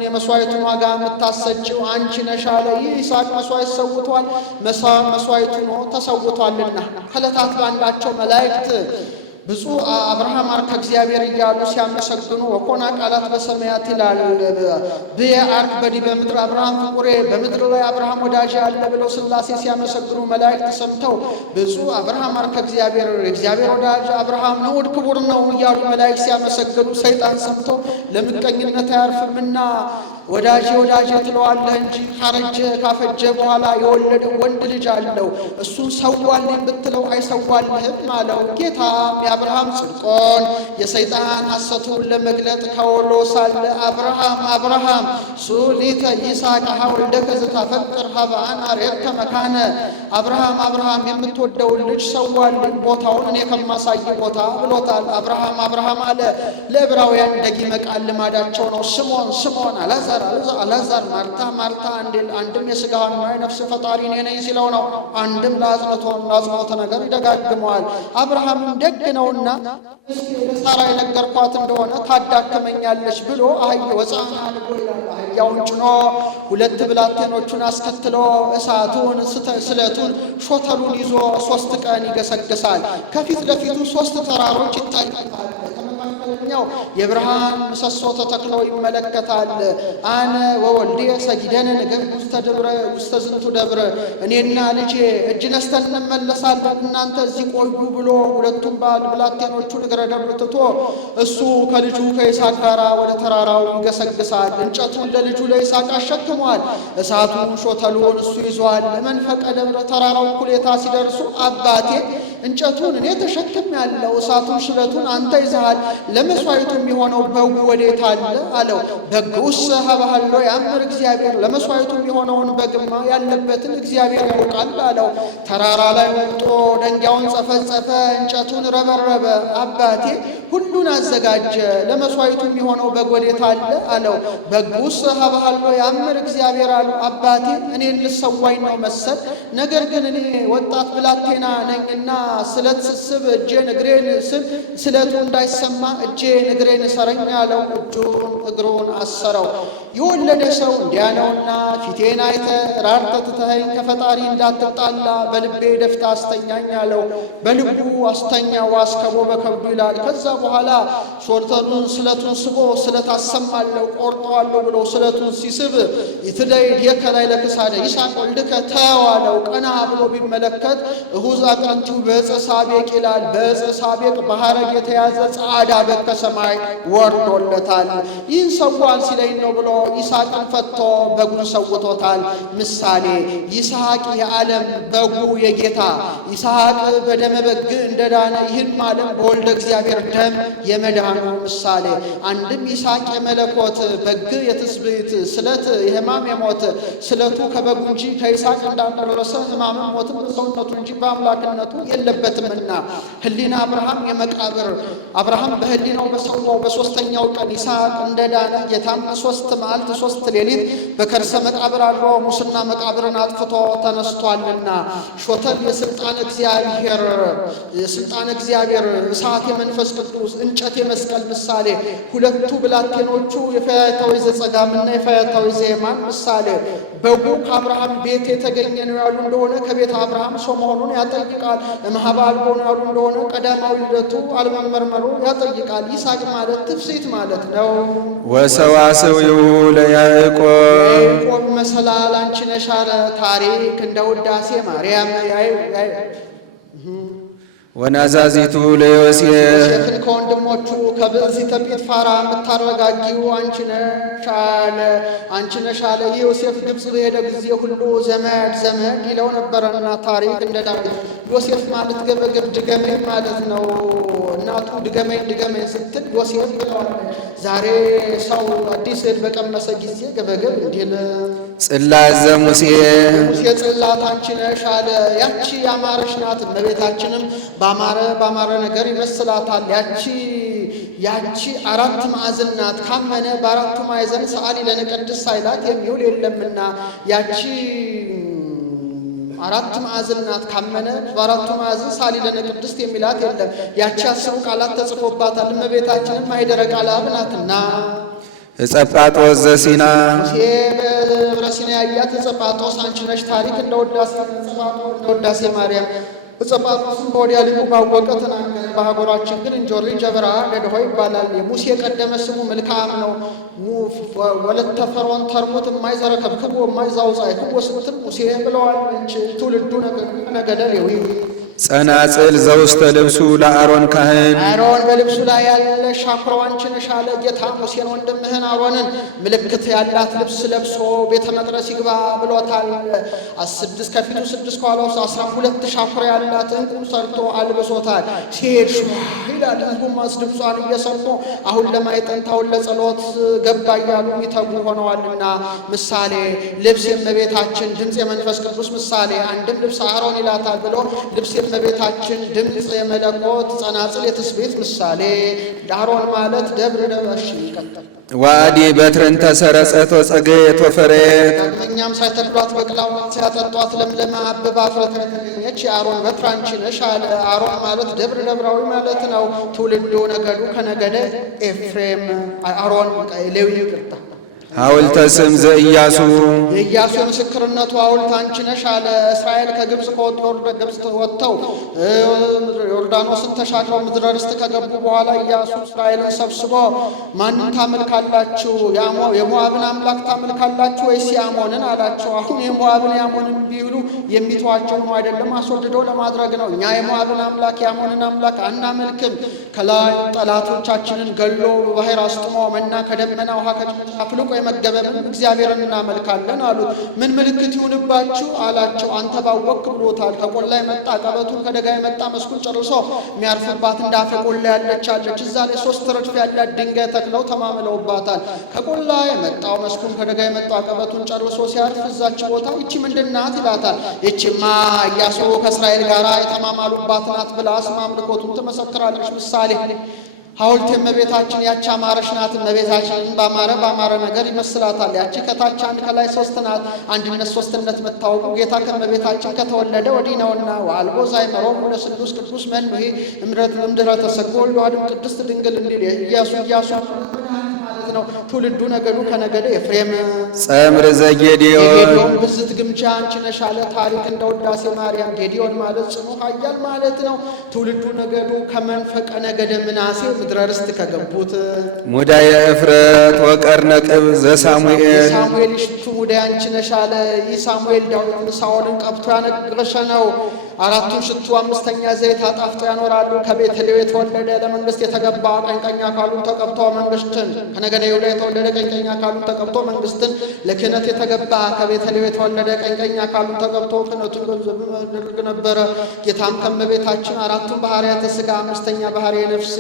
የመስዋዕቱን ዋጋ የምታሰጭው አንቺ ነሽ አለ። ይስሐቅ መስዋዕት ሰውቷል። መስዋዕቱ ነው ተሰውቷልና ከዕለታት ባንዳቸው መላእክት ብፁዕ አብርሃም አርከ እግዚአብሔር እያሉ ሲያመሰግኑ ወኮና ቃላት በሰማያት ይላል። ብየ አርክ በዲበ ምድር አብርሃም ፍቁሬ በምድር ላይ አብርሃም ወዳጅ አለ ብለው ሥላሴ ሲያመሰግኑ መላእክት ሰምተው ብፁዕ አብርሃም አርከ እግዚአብሔር ወዳጅ አብርሃም ነው ክቡር ነው እያሉ መላእክት ሲያመሰግኑ ሰይጣን ሰምተው ለምቀኝነት አያርፍምና ወዳጄ ትለዋለህ እንጂ ካፈጀ በኋላ የወለደ ወንድ ልጅ አለው እሱን ሰዋልኝ ብትለው አይሰዋልህም አለው። ጌታ የአብርሃም ጽድቆን የሰይጣን ሐሰቱን ለመግለጥ ከወሎ ሳለ አብርሃም ሱሊተ ይስሐቅ ወልደከ ዘታፈቅር ሀበአን አርየከ መካነ አብርሃም የምትወደውን ልጅ ሰዋልኝ ቦታውን እኔ ከማሳይ ቦታ ብሎታል። አብርሃም አለ። ለዕብራውያን ደጊመ ቃል ልማዳቸው ነው። ስምዖን አልዓዛር ማርታ አንድም የሥጋዋና የነፍስ ፈጣሪ እኔ ነኝ ሲለው ነው። አንድም ለአጽንዖተ ነገር ይደጋግመዋል። አብርሃምም ደግ ነውና ለሳራ የነገርኳት እንደሆነ ታዳክመኛለች ብሎ አህያውን ጭኖ 2 ብላቴኖቹን አስከትሎ እሳቱን ስለቱን ሾተሉን ይዞ 3 ቀን ይገሰግሳል። ከፊት ለፊቱ 3 ተራሮች ይታያል። የብርሃን ምሰሶ ተተክሎ ይመለከታል። አነ ወወልዴ ሰጊደን ንገር ውስተ ዝንቱ ደብረ እኔና ልጄ እጅ ነስተን እንመለሳለን እናንተ እዚህ ቆዩ ብሎ 2ቱም ብላቴኖቹን እግረ ደብር ትቶ እሱ ከልጁ ከይስሐቅ ጋር ወደ ተራራው ይገሰግሳል። እንጨቱን ለልጁ ለይስሐቅ አሸክሟል። እሳቱን ሾተሉን እሱ ይዟል። መንፈቀ ደብረ ተራራው እኩሌታ ሲደርሱ አባቴ እንጨቱን እኔ ተሸክም ያለው እሳቱን ስለቱን አንተ ይዘሃል። ለመስዋዕቱ የሚሆነው በጉ ወዴት አለ አለው። በጉስ ሀበሃሎ ያምር እግዚአብሔር ለመስዋዕቱ የሚሆነውን በግማ ያለበትን እግዚአብሔር ያውቃል አለው። ተራራ ላይ ወጥቶ ደንጊያውን ጸፈጸፈ፣ እንጨቱን ረበረበ። አባቴ ሁሉን አዘጋጀ። ለመስዋዕቱ የሚሆነው በግ ወዴት አለ አለው። በጉስ ሀበሃሎ ያምር እግዚአብሔር አለው። አባቴ እኔን ልሰዋኝ ነው መሰል፣ ነገር ግን እኔ ወጣት ብላቴና ነኝና ስለት ስስብ እጄን እግሬን ስል ስለቱ እንዳይሰማ እጄን እግሬን ሰረኝ አለው። እግሩን አሰረው። የወለደ ሰው እንዲያ ነውና ፊቴን አይተህ ራርተህ ትተኸኝ ከፈጣሪ እንዳትጣላ በልቤ ደፍታ አስተኛኝ አለው። በልቡ አስተኛው አስከቦ በከብዱ ይላል። ከዛ በኋላ ስለቱን ስቦ ስለት አሰማለሁ ቆርጠዋለሁ ብሎ ስለቱን ሲስብ ይትደይድ የከላይ ለክሳደ ይስሐቅ ወልድከ ተዋለው። ቀና ብሎ ቢመለከት እሁዝ አቅረንቲው በዕፀ ሳቤቅ ይላል። በዕፀ ሳቤቅ በሐረግ የተያዘ ጻዕዳ በግ ከሰማይ ወርዶለታል። ይህን ሰዋን ሲለኝ ነው ብሎ ይስሐቅን ፈቶ በጉን ሰውቶታል። ምሳሌ ይስሐቅ የዓለም በጉ የጌታ ይስሐቅ በደመ በግ እንደዳነ ይህም ዓለም በወልደ እግዚአብሔር ደም የመዳኑ ምሳሌ። አንድም ይስሐቅ የመለኮት በግ የትስብእት ስለት የሕማም የሞት ስለቱ ከበጉ እንጂ ከይስሐቅ እንዳልደረሰ ሕማምም ሞትም በሰውነቱ እንጂ በአምላክነቱ የለበትምና ሕሊና አብርሃም የመቃብር አብርሃም በሕሊናው በሰዋው በሦስተኛው ቀን ይስሐቅ እንደዳነ ጌታም 3 መዓልት 3 ሌሊት በከርሰ መቃብር አድሮ ሙስና መቃብርን አጥፍቶ ተነስቷልና ሾተል የሥልጣን እግዚአብሔር እሳት የመንፈስ ቅዱስ እንጨት የመስቀል ምሳሌ። ሁለቱ ብላቴኖቹ የፈያታዊ ዘጸጋምና የፈያታዊ ዘየማን ምሳሌ። በጉ ከአብርሃም ቤት የተገኘ ነው ያሉ እንደሆነ ከቤተ አብርሃም ሰው መሆኑን ያጠይቃል። እምኀበ አልቦ ነው ያሉ እንደሆነ ቀዳማዊ ልደቱ አለመመርመሩ ያጠይቃል። ይስሐቅ ማለት ትፍስሕት ማለት ነው። ወሰዋስዊሁ ለያዕቆብ መሰላል አንቺ ነሽ አለ ታሪክ እንደ ውዳሴ ማርያም ወናዛዚቱ ለዮሴፍን ከወንድሞቹ ከብእሲተ ጲጥፋራ የምታረጋጊው አንቺ ነሽ አለ። ዮሴፍ ግብፅ በሄደ ጊዜ ሁሉ ዘመድ ይለው ነበረና ታሪክ እንደ ዳዊት። ዮሴፍ ማለት ገበገብ ድገመኝ ማለት ነው። እናቱ ድገመኝ ስትል ዮሴፍ ብለዋለች። ዛሬ ሰው አዲስ እህል በቀመሰ ጊዜ ገበገብ እንዲል ጽላት ዘሙሴ ጽላት አንቺ ነሽ አለ። ያቺ ያማረች ናት። እመቤታችንም ባማረ ነገር ይመስላታል። ያቺ 4 ማዕዘን ናት። ካመነ በ4ቱ ማዕዘን ሰዓሊ ለነ ቅድስት ሳይላት የሚውል የለምና ያቺ 4 ማዕዘን ናት። ካመነ በ4ቱ ማዕዘን ሰዓሊ ለነ ቅድስት የሚላት የለም። ያቺ 10 ቃላት ተጽፎባታል። እመቤታችንም ማኅደረ ቃል አብ ናትና ዕጸጳጦስ ዘሲና በደብረ ሲና ያያት ዕጸጳጦስ አንቺ ነሽ ታሪክ እንደ ውዳሴ ማርያም። ዕጸጳጦስም በወዲያ ልቡ ባወቀ ተናገረ። በሀገራችን ግን እንጆሪ ጀበራ ገድሆ ይባላል። የሙሴ የቀደመ ስሙ መልካም ነው። ወለተ ፈርዖን ተርሙት የማይዘረከብክቦ የማይዛውፃይክቦ ስትል ሙሴ ብለዋል። ትውልዱ ነገደ ሌዊ ጸናጽል ዘውስተ ልብሱ ለአሮን ካህን አሮን በልብሱ ላይ ያለ ሻኩራው አንቺ ነሽ አለ ጌታ ሙሴን ወንድምህን አሮንን ምልክት ያላት ልብስ ለብሶ ቤተ መቅደስ ይግባ ብሎታል። 6 ከፊቱ 6 ከኋላው 12 ሻኩራ ያላት ዕንቁም ሰርቶ አልብሶታል። ሲሄድ ይላል ሕዝቡም ድምጿን እየሰሙ አሁን ለማይጠንት አሁን ለጸሎት ገባ እያሉ የሚተጉ ሆነዋልና ምሳሌ ልብስ የእመቤታችን ድምፅ የመንፈስ ቅዱስ ምሳሌ። አንድም ልብስ አሮን ይላታል ብሎ ልብስ የእመቤታችን ድምፅ የመለኮት ጸናጽል የትስብእት ምሳሌ። ዳሮን ማለት ደብር ደበሽ ይቀጥል ዋዲ በትርን ተሰረጸት ወጸገየት ወፈሬት እኛም ሳይተክሏት በቅላዋን ሲያጠጧት ለምለማ አበባ ፍረት የተገኘች የአሮን በትር አንቺ ነሽ አለ። አሮን ማለት ደብር ደብራዊ ማለት ነው። ትውልዱ ነገዱ ከነገደ ኤፍሬም አሮን ሌዊ ይቅርታ ሐውልተ ስም ዘኢያሱ የኢያሱ የምስክርነቱ ሐውልት አንቺ ነሽ አለ። እስራኤል ከግብፅ ግብፅ ወጥተው ዮርዳኖስን ተሻግረው ምድረ ርስት ከገቡ በኋላ ኢያሱ እስራኤልን ሰብስቦ ማንን ታመልካላችሁ? የሞዓብን አምላክ ታመልካላችሁ ወይስ የአሞንን አላቸው። አሁን የሞዓብን የአሞንን ቢሉ የሚተዋቸው ነው አይደለም፣ አስወድደው ለማድረግ ነው። እኛ የሞዓብን አምላክ የአሞንን አምላክ አናመልክም። ከላይ ጠላቶቻችንን ገሎ በባህር አስጥሞ መና ከደመና ውሃ ከጭቃ አፍልቆ የመገበንን እግዚአብሔርን እናመልካለን አሉት። ምን ምልክት ይሁንባችሁ አላቸው። አንተ ባወቅ ብሎታል። ከቆላ የመጣ ቀበቱን ከደጋ የመጣ መስኩን ጨርሶ የሚያርፍባት እንዳፈ ቆላ ያለች አለች። እዛ ላይ 3 ረድፍ ያላት ድንጋይ ተክለው ተማምለውባታል። ከቆላ የመጣው መስኩን ከደጋ የመጣው ቀበቱን ጨርሶ ሲያርፍ እዛች ቦታ ይቺ ምንድናት ይላታል። ይቺማ ኢያሱ ከእስራኤል ጋር የተማማሉባት ናት ብላ ስም አምልኮቱን ትመሰክራለች። ምሳሌ ሐውልት የእመቤታችን ያቺ አማረች ናት። እመቤታችንን ባማረ ነገር ይመስላታል። ያቺ ከታች 1 ከላይ 3 ናት። አንድነት ሦስትነት መታወቁ ጌታ ከእመቤታችን ከተወለደ ወዲህ ነውና ወአልቦ ዛይመሮሙ ለስሉስ ቅዱስ መኑሄ እምድኅረ ተሰግቦ ለወልድ ቅድስት ድንግል እንዲል ኢያሱ ነው። ትውልዱ ነገዱ ከነገደ ኤፍሬም ጸምር ዘጌዴዎን ብዝት ግምጃ አንቺ ነሽ አለ። ታሪክ እንደ ውዳሴ ማርያም ጌዴዎን ማለት ጽኑ ኃያል ማለት ነው። ትውልዱ ነገዱ ከመንፈቀ ነገደ ምናሴ ምድረ ርስት ከገቡት ሙዳየ እፍረት ወቀርነቅብ ዘሳሙኤል ሳሙኤል ሽቱ ሙዳየ አንቺ ነሽ አለ። ይህ ሳሙኤል ዳዊትን ሳኦልን ቀብቶ ያነገሰ ነው። አራቱን ሽቱ አምስተኛ ዘይት አጣፍጠው ያኖራሉ። ከቤተልሔም የተወለደ ለመንግስት የተገባ ቀኝ አካሉን ተቀብቶ መንግስትን ከነገደ ይሁዳ የተወለደ ቀኝ አካሉን ተቀብቶ መንግስትን ለክህነት የተገባ ከቤተልሔም የተወለደ ቀኝ አካሉን ተቀብቶ ክህነቱን ገንዘብ ያደርግ ነበረ። ጌታም ከእመቤታችን አራቱን ባህርያተ ሥጋ አምስተኛ ባህርየ ነፍስ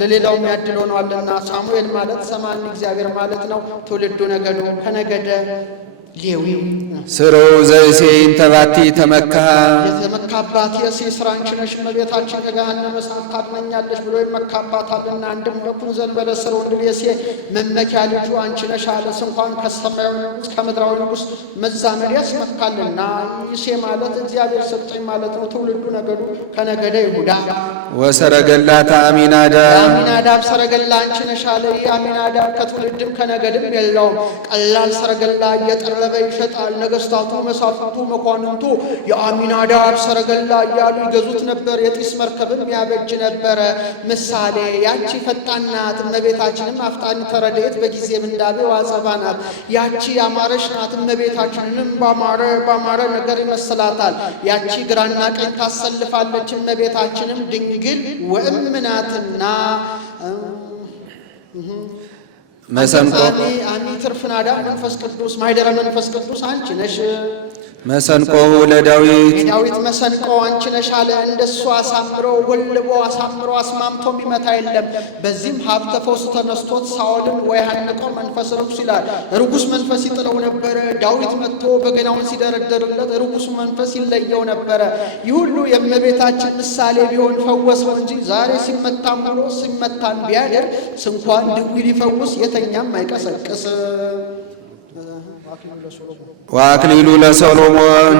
ለሌላውም ያድል ሆኗልና። ሳሙኤል ማለት ሰማኒ እግዚአብሔር ማለት ነው። ትውልዱ ነገዱ ከነገደ ሌዊ ስርው ዘእሴይን ተባቲ ተመካ የተመካባት የእሴይ ሥራ አንቺ ነሽ እመቤታችን ከገሃነመ እሳት ታድነኛለሽ ብሎ ይመካባታልና። አንድም ለኩንዘን በለስር ወንድ የእሴይ መመኪያ ልጁ አንቺ ነሽ አለስ እንኳን ከሰማያዊ ንጉሥ ከምድራዊ ንጉሥ መዛመድ ያስመካልና። እሴይ ማለት እግዚአብሔር ሰጠኝ ማለት ነው። ትውልዱ ነገዱ ከነገደ ይሁዳ ወሰረገላታ አሚናዳብ አሚናዳብ ሰረገላ አንቺ ነሽ አለ። ይህ አሚናዳብ ከትውልድም ከነገድም የለውም። ቀላል ሰረገላ እየጠረበ ይሸጣል። ነገስታቱ መሳፍንቱ መኳንንቱ የአሚናዳብ ሰረገላ እያሉ ይገዙት ነበር። የጢስ መርከብም ያበጅ ነበረ። ምሳሌ ያቺ ፈጣን ናት እመቤታችንም አፍጣን ተረድኤት በጊዜ ምንዳቤ ዋጸባ ናት። ያቺ ያማረች ናት እመቤታችንንም ባማረ ነገር ይመስላታል። ያቺ ግራና ቀኝ ታሰልፋለች እመቤታችንም ድንግል ወእምናትና መሰንቆ አሚ ትርፍናዳ መንፈስ ቅዱስ ማይደረ መንፈስ ቅዱስ አንቺ ነሽ። መሰንቆሁ ለዳዊት ዳዊት መሰንቆ አንቺ ነሽ አለ። እንደሱ አሳምሮ ወልቦ አሳምሮ አስማምቶ የሚመታ የለም። በዚህም ሀብተ ፈውስ ተነስቶት ሳኦልን ወይ ሀንቀው መንፈስ ርኩስ ይላል። ርኩስ መንፈስ ይጥለው ነበረ። ዳዊት መጥቶ በገናውን ሲደረደርለት ርኩሱ መንፈስ ይለየው ነበረ። ይህ ሁሉ የእመቤታችን ምሳሌ ቢሆን ፈወሰው እንጂ ዛሬ ሲመታም ብሎ ሲመታን ቢያደር ስንኳን ድውይ ሊፈውስ የተኛም አይቀሰቅስ። ወአክሊሉ ለሰሎሞን